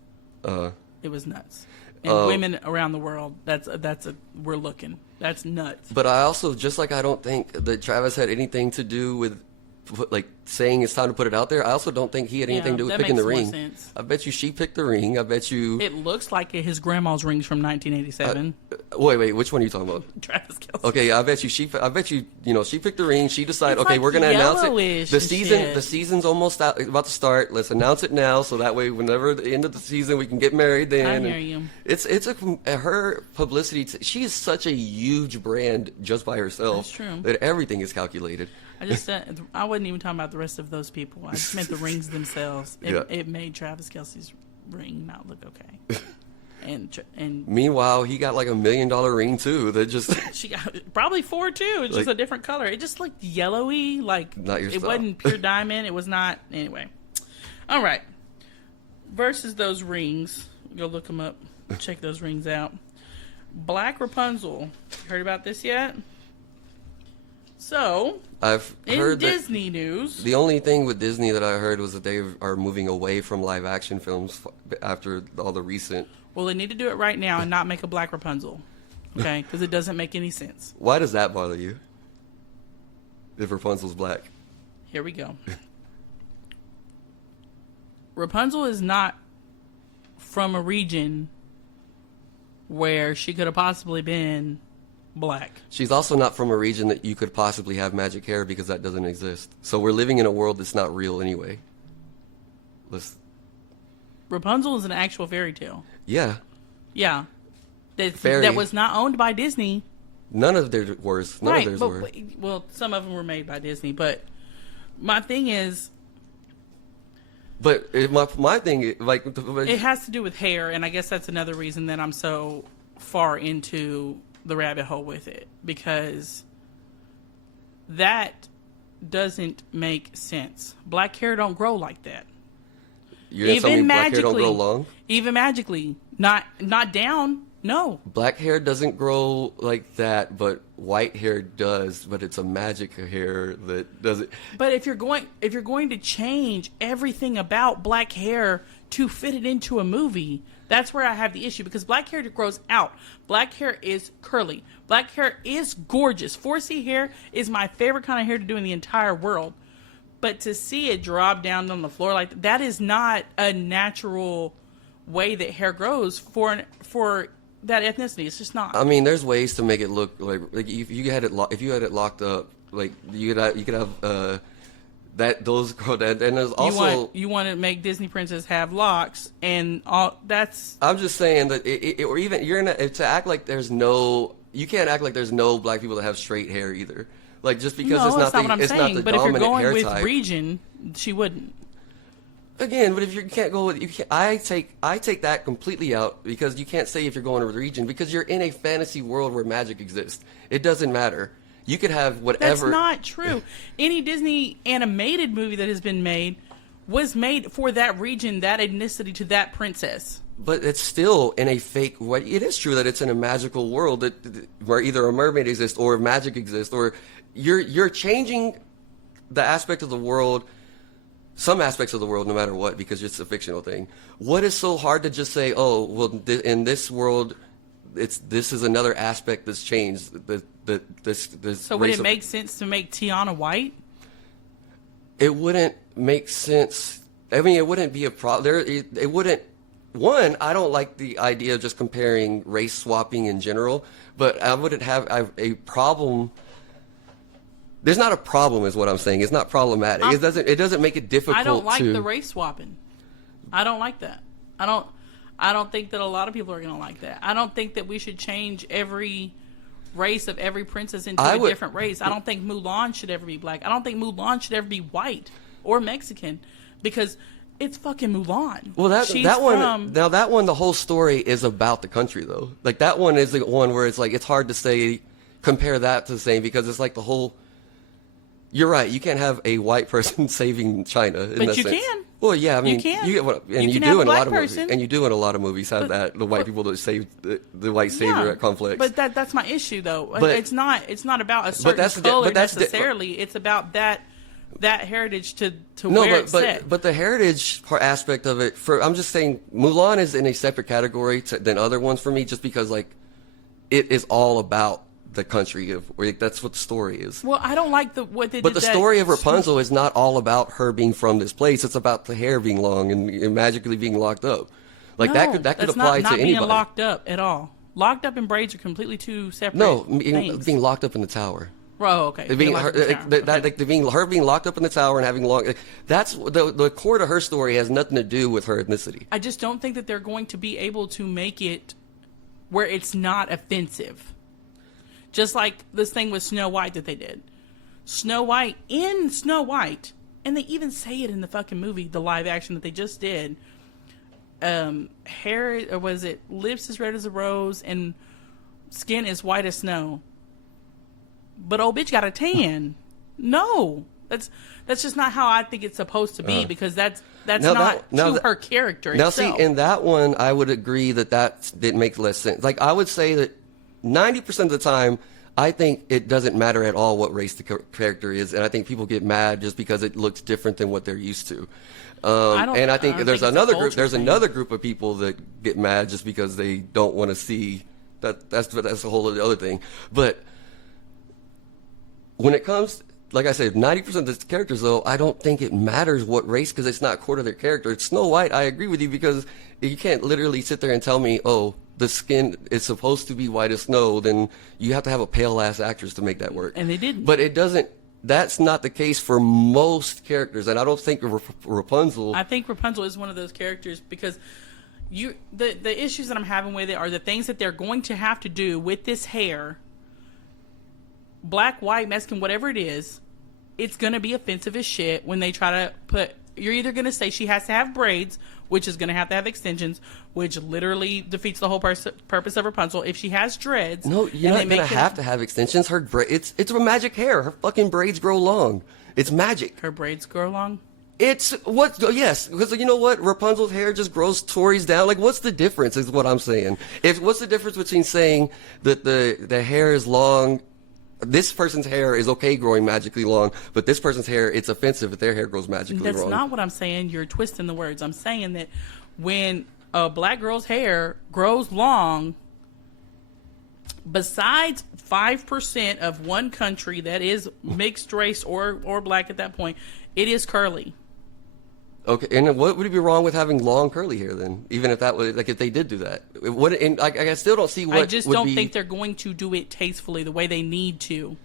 It was nuts. And women around the world, we're looking. That's nuts. But I also, just like I don't think that Travis had anything to do with, like, saying it's time to put it out there, I also don't think he had anything to do with picking the ring. Sense. I bet you she picked the ring. I bet you... It looks like his grandma's ring's from 1987. Wait, which one are you talking about? Travis Kelce. Okay, I bet you, she picked the ring. She decided, okay, we're going to announce it. The season's almost about to start. Let's announce it now, so that way, whenever the end of the season, we can get married then. I hear you. It's her publicity. She is such a huge brand just by herself. That's true. That everything is calculated. I wasn't even talking about the rest of those people. I just meant the rings themselves. It made Travis Kelce's ring not look okay. And meanwhile, he got like $1 million ring too. That just she got probably 4 too. It's just a different color. It just looked yellowy, like it wasn't pure diamond. It was not. Anyway, all right. Versus those rings, go look them up. Check those rings out. Black Rapunzel. Heard about this yet? So, I've heard Disney news. The only thing with Disney that I heard was that they are moving away from live action films after all the recent. Well, they need to do it right now and not make a Black Rapunzel, okay? Because it doesn't make any sense. Why does that bother you? If Rapunzel's black. Here we go. Rapunzel is not from a region where she could have possibly been black. She's also not from a region that you could possibly have magic hair because that doesn't exist. So we're living in a world that's not real anyway. Rapunzel is an actual fairy tale. Yeah. Yeah. that was not owned by Disney. None of theirs were. None of theirs were. Well, some of them were made by Disney, but my thing is. But my thing, like, it has to do with hair, and I guess that's another reason that I'm so far into the rabbit hole with it, because that doesn't make sense. Black hair don't grow like that. Even magically, black hair don't grow long? Even magically, not down. No. Black hair doesn't grow like that, but white hair does. But it's a magic hair that doesn't. But if you're going to change everything about black hair to fit it into a movie, that's where I have the issue, because black hair grows out. Black hair is curly. Black hair is gorgeous. 4C hair is my favorite kind of hair to do in the entire world. But to see it drop down on the floor like that is not a natural way that hair grows for that ethnicity. It's just not. I mean, there's ways to make it look like if you had it locked up, like you could have that those grow that, and there's also you want to make Disney princess have locks and all. That's. I'm just saying that or even to act like you can't act like there's no black people that have straight hair either. Like just because it's not what I'm saying. Not the but if you're dominant going hair with type. region, she wouldn't. Again, but if you can't go with I take that completely out, because you can't say if you're going with region, because you're in a fantasy world where magic exists. It doesn't matter. You could have whatever. That's not true. Any Disney animated movie that has been made was made for that region, that ethnicity, to that princess. But it's still in a fake way. It is true that it's in a magical world where either a mermaid exists or magic exists, or you're changing the aspect of the world. Some aspects of the world, no matter what, because it's a fictional thing. What is so hard to just say, oh, well, in this world, this is another aspect that's changed. So would it make sense to make Tiana white? It wouldn't make sense. I mean, it wouldn't be a problem. It wouldn't. One, I don't like the idea of just comparing race swapping in general, but I wouldn't have a problem. There's not a problem, is what I'm saying. It's not problematic. It doesn't make it difficult. I don't like the race swapping. I don't like that. I don't think that a lot of people are going to like that. I don't think that we should change every race of every princess into a different race. I don't think Mulan should ever be black. I don't think Mulan should ever be white or Mexican, because it's fucking Mulan. Well, that one, the whole story is about the country, though. Like, that one is the one where it's like, it's hard to compare that to the same, because it's like the whole. You're right. You can't have a white person saving China. But you can. Well, yeah. I mean, you can. You do in a lot of movies. And you do in a lot of movies have that the white people that save the white savior at conflicts. But that's my issue, though. But it's not about a certain color necessarily. It's about that heritage to where it's set. But the heritage aspect of it, I'm just saying, Mulan is in a separate category than other ones for me, just because like it is all about the country that's what the story is. Well, I don't like what they did. But the story of Rapunzel is not all about her being from this place. It's about the hair being long and magically being locked up. Like that could apply to anybody. Not being locked up at all. Locked up and braids are completely two separate things. Being locked up in the tower. Oh, okay. Her being locked up in the tower and having long. That's the core to her story has nothing to do with her ethnicity. I just don't think that they're going to be able to make it where it's not offensive. Just like this thing with Snow White that they did. Snow White, and they even say it in the fucking movie, the live action that they just did. Hair, or was it lips as red as a rose and skin as white as snow? But old bitch got a tan. No, that's just not how I think it's supposed to be, because that's not her character itself. Now, see, in that one, I would agree that didn't make less sense. Like, I would say that 90% of the time, I think it doesn't matter at all what race the character is, and I think people get mad just because it looks different than what they're used to. I think there's another group. There's another group of people that get mad just because they don't want to see that. That's a whole other thing. But when it comes, like I said, 90% of the characters, though, I don't think it matters what race, because it's not core to their character. It's Snow White. I agree with you, because you can't literally sit there and tell me, oh, the skin is supposed to be white as snow, then you have to have a pale ass actress to make that work. And they didn't. But it doesn't. That's not the case for most characters, and I don't think Rapunzel. I think Rapunzel is one of those characters, because the issues that I'm having with it are the things that they're going to have to do with this hair, black, white, Mexican, whatever it is. It's going to be offensive as shit when they try to put. You're either going to say she has to have braids, which is going to have extensions, which literally defeats the whole purpose of Rapunzel. If she has dreads, no, you're not going to have extensions. Her it's a magic hair. Her fucking braids grow long. It's magic. Her braids grow long. It's what? Yes, because you know what? Rapunzel's hair just grows tories down. Like, what's the difference? Is what I'm saying. What's the difference between saying that the hair is long? This person's hair is okay growing magically long, but this person's hair, it's offensive if their hair grows magically long. That's not what I'm saying. You're twisting the words. I'm saying that when a black girl's hair grows long, besides 5% of one country that is mixed race or black at that point, it is curly. Okay, and what would it be wrong with having long curly hair then? Even if that was if they did do that, I still don't see what. I just don't think they're going to do it tastefully the way they need to.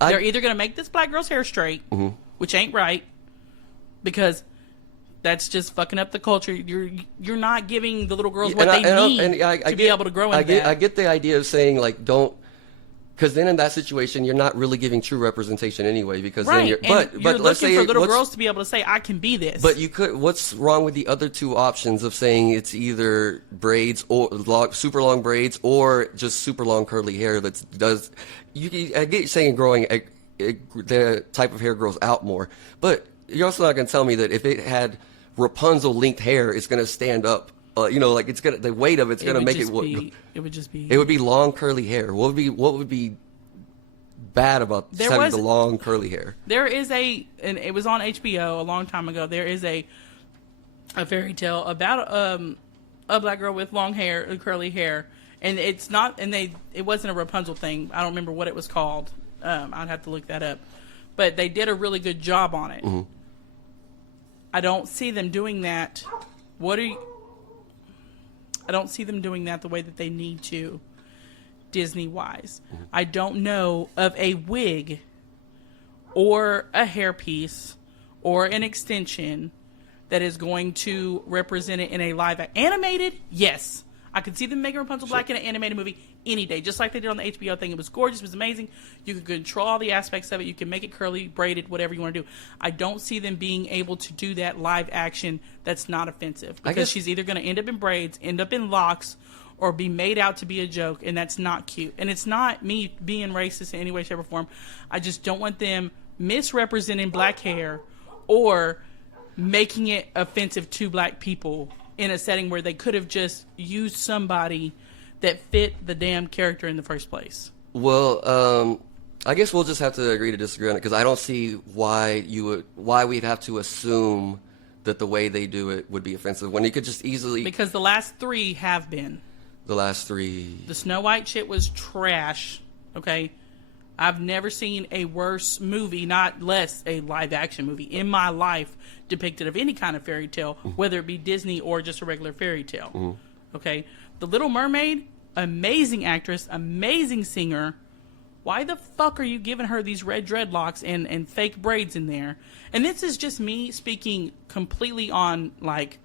They're either going to make this black girl's hair straight, which ain't right, because that's just fucking up the culture. You're not giving the little girls what they need to be able to grow in that. I get the idea of saying like don't. Because then in that situation, you're not really giving true representation anyway. Because then you're, but you're let's say looking for little girls to be able to say, "I can be this." But you could. What's wrong with the other two options of saying it's either braids or super long braids or just super long curly hair that does? I get you saying growing the type of hair grows out more, but you're also not going to tell me that if it had Rapunzel linked hair, it's going to stand up. Like it's gonna the weight of it's gonna make it. It would just be. It would be long curly hair. What would be bad about having the long curly hair? There is and it was on HBO a long time ago. There is a fairy tale about a black girl with long hair, curly hair, and it's not. And it wasn't a Rapunzel thing. I don't remember what it was called. I'd have to look that up. But they did a really good job on it. Mm-hmm. I don't see them doing that. I don't see them doing that the way that they need to, Disney-wise. Mm-hmm. I don't know of a wig or a hairpiece or an extension that is going to represent it in a live animated. Yes, I could see them making Rapunzel black in an animated movie any day, just like they did on the HBO thing. It was gorgeous. It was amazing. You could control all the aspects of it. You can make it curly, braided, whatever you want to do. I don't see them being able to do that live action that's not offensive, because she's either going to end up in braids, end up in locks, or be made out to be a joke, and that's not cute. And it's not me being racist in any way, shape, or form. I just don't want them misrepresenting black hair or making it offensive to black people in a setting where they could have just used somebody that fit the damn character in the first place. Well, I guess we'll just have to agree to disagree on it, because I don't see why we'd have to assume that the way they do it would be offensive when you could just easily. Because the last three have been. The last three. The Snow White shit was trash. Okay, I've never seen a worse movie, not less a live action movie in my life depicted of any kind of fairy tale, whether it be Disney or just a regular fairy tale. Mm-hmm. Okay. The Little Mermaid, amazing actress, amazing singer. Why the fuck are you giving her these red dreadlocks and fake braids in there? And this is just me speaking completely on, like,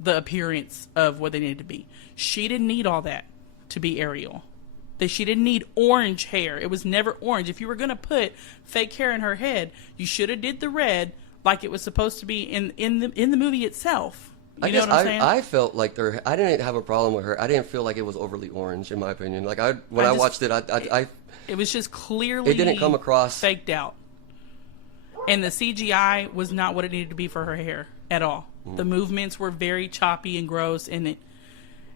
the appearance of what they needed to be. She didn't need all that to be Ariel. She didn't need orange hair. It was never orange. If you were going to put fake hair in her head, you should have did the red like it was supposed to be in the movie itself. You know what I'm saying? I felt like I didn't have a problem with her. I didn't feel like it was overly orange, in my opinion. Like I watched it, it was just clearly it didn't come across faked out, and the CGI was not what it needed to be for her hair at all. Mm. The movements were very choppy and gross, and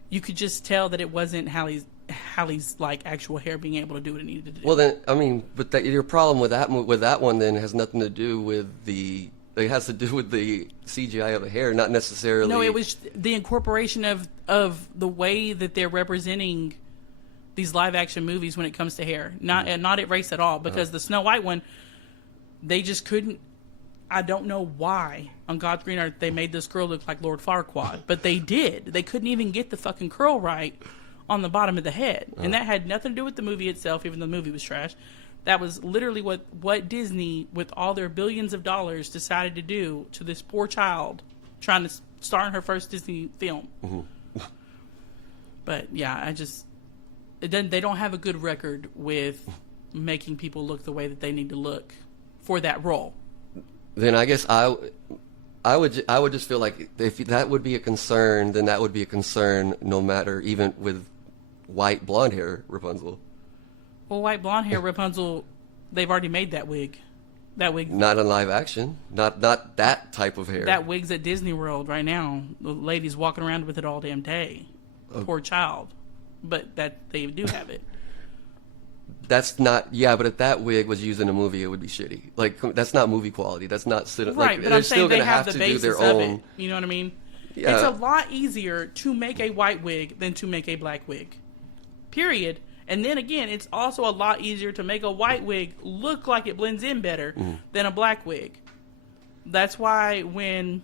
you could just tell that it wasn't Halle's like actual hair being able to do what it needed to do. Well, then I mean, but your problem with that one then has nothing to do with It has to do with the CGI of the hair, not necessarily. No, it was the incorporation of the way that they're representing these live action movies when it comes to hair. Not at race at all, because the Snow White one, they just couldn't. I don't know why on God's green earth they made this girl look like Lord Farquaad, but they did. They couldn't even get the fucking curl right on the bottom of the head, and that had nothing to do with the movie itself, even though the movie was trash. That was literally what Disney, with all their billions of dollars, decided to do to this poor child trying to star in her first Disney film. But yeah, they don't have a good record with making people look the way that they need to look for that role. Then I guess I would just feel like if that would be a concern, then that would be a concern no matter, even with white blonde hair Rapunzel. Well, white blonde hair Rapunzel, they've already made that wig. That wig. Not in live action. Not that type of hair. That wig's at Disney World right now. The lady's walking around with it all damn day. Poor child. But that they do have it. That's not, but if that wig was used in a movie, it would be shitty. Like, that's not movie quality. That's not right, like, but they're I'm still saying they gonna have have the to do basis their of own. it. You know what I mean? Yeah. It's a lot easier to make a white wig than to make a black wig. Period. And then again, it's also a lot easier to make a white wig look like it blends in better than a black wig. That's why when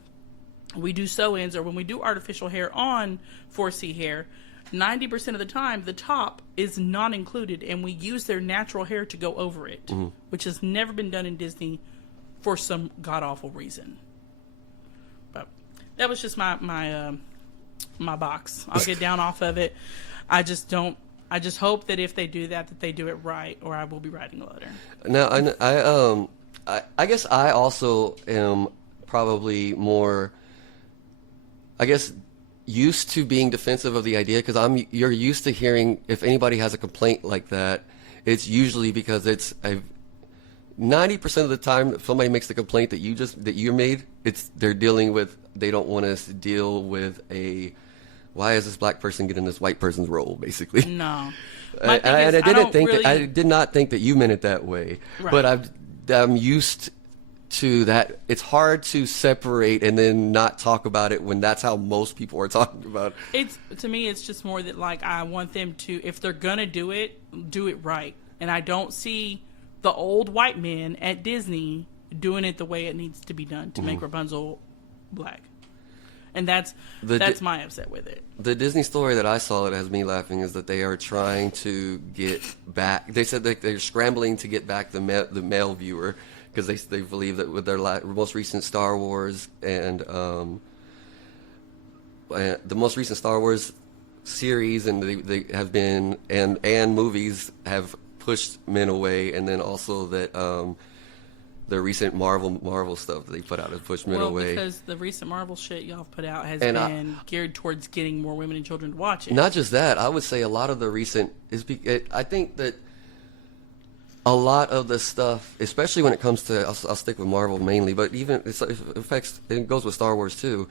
we do sew-ins or when we do artificial hair on 4C hair, 90% of the time, the top is not included, and we use their natural hair to go over it, which has never been done in Disney for some god-awful reason. But that was just my box. I'll get down off of it. I just hope that if they do that they do it right, or I will be writing a letter. Now, I guess I also am probably more, used to being defensive of the idea, because you're used to hearing if anybody has a complaint like that, it's usually because it's 90% of the time that somebody makes the complaint that you made, they're dealing with, they don't want us to deal with why is this black person getting this white person's role, basically. No. I did not think that you meant it that way, right. But I'm used to that. It's hard to separate and then not talk about it when that's how most people are talking about it. To me, it's just more that, like, I want them to, if they're gonna do it right. And I don't see the old white men at Disney doing it the way it needs to be done to make Rapunzel black. And that's my upset with it. The Disney story that I saw that has me laughing is that they are trying to get back. They said that they're scrambling to get back the male viewer, because they believe that with their most recent Star Wars and the most recent Star Wars series, and they have been and movies have pushed men away, and then also that the recent Marvel stuff that they put out has pushed men away. Because the recent Marvel shit y'all have put out has been geared towards getting more women and children to watch it. Not just that, I would say a lot of the recent I think that a lot of the stuff, especially when it comes to, I'll stick with Marvel mainly, but even it goes with Star Wars too.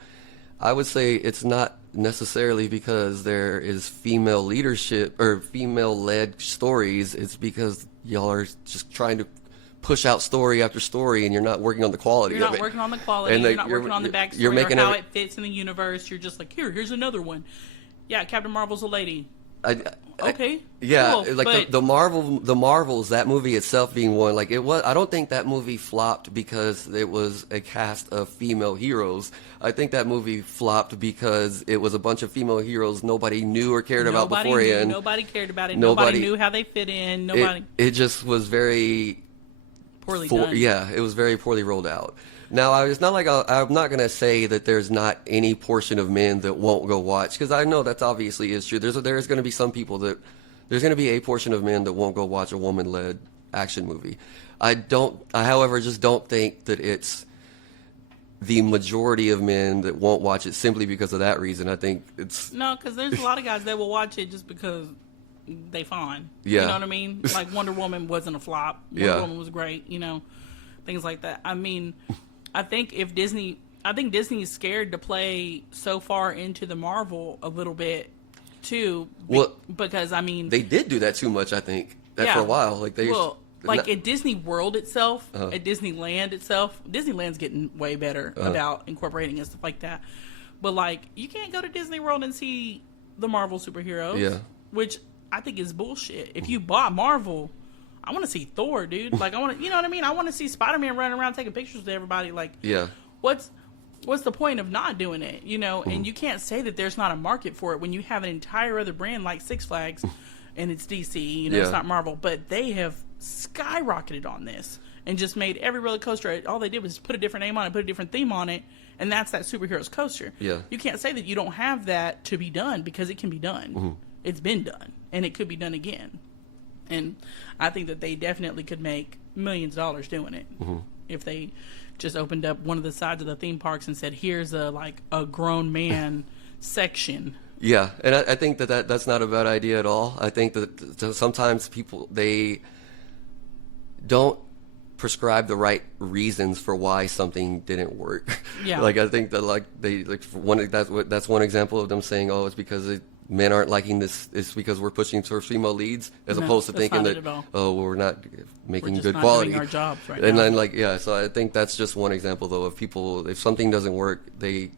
I would say it's not necessarily because there is female leadership or female-led stories. It's because y'all are just trying to push out story after story, and you're not working on the quality of it. You're not working on the quality. You're not working on the backstory or how it fits in the universe. You're just like, here's another one. Yeah, Captain Marvel's a lady. Okay. Yeah, cool, like the Marvels, that movie itself being one, like it was. I don't think that movie flopped because it was a cast of female heroes. I think that movie flopped because it was a bunch of female heroes nobody knew or cared about beforehand. Nobody cared about it. Nobody knew how they fit in. It just was very poorly done. Yeah, it was very poorly rolled out. Now, it's not like I'm not going to say that there's not any portion of men that won't go watch, because I know that's obviously is true. There's going to be some people that, there's going to be a portion of men that won't go watch a woman-led action movie. I, however, just don't think that it's the majority of men that won't watch it simply because of that reason. I think it's... No, because there's a lot of guys that will watch it just because they fine. Yeah. You know what I mean? Like Wonder Woman wasn't a flop. Wonder Woman was great, things like that. I mean... I think Disney is scared to play so far into the Marvel a little bit too, because I mean they did do that too much. I think for a while, at Disney World itself, at Disneyland itself, Disneyland's getting way better about incorporating and stuff like that. But like, you can't go to Disney World and see the Marvel superheroes, which I think is bullshit. If you bought Marvel, I want to see Thor, dude. Like, I want to, you know what I mean? I want to see Spider-Man running around taking pictures with everybody. Like, what's the point of not doing it? And you can't say that there's not a market for it when you have an entire other brand like Six Flags, and it's DC. It's not Marvel, but they have skyrocketed on this and just made every roller coaster. All they did was put a different name on it, put a different theme on it, And that's that superheroes coaster. Yeah. You can't say that you don't have that to be done, because it can be done. Mm-hmm. It's been done, and it could be done again. And I think that they definitely could make millions of dollars doing it if they just opened up one of the sides of the theme parks and said, here's a grown man section. Yeah, and I think that's not a bad idea at all. I think that sometimes people, they don't prescribe the right reasons for why something didn't work. Yeah. Like, I think that that's one example of them saying, oh, it's because men aren't liking this. It's because we're pushing towards female leads, as opposed to thinking that, oh, we're not making good quality. Doing our jobs right and now. then so I think that's just one example though of people, if something doesn't work, they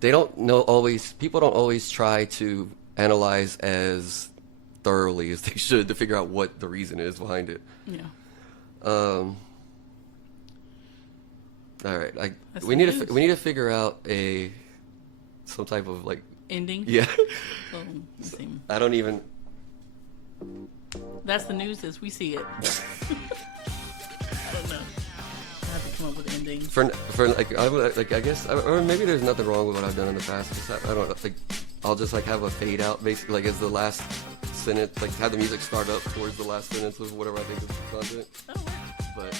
don't know always. People don't always try to analyze as thoroughly as they should to figure out what the reason is behind it. Yeah. All right. We need to figure out some type of ending. Yeah. Let's see. I don't even. That's the news as we see it. I don't know. I have to come up with endings. I guess, or maybe there's nothing wrong with what I've done in the past. I don't know. I'll just have a fade out, basically, as the last sentence, have the music start up towards the last sentence of whatever I think is the content. Oh. But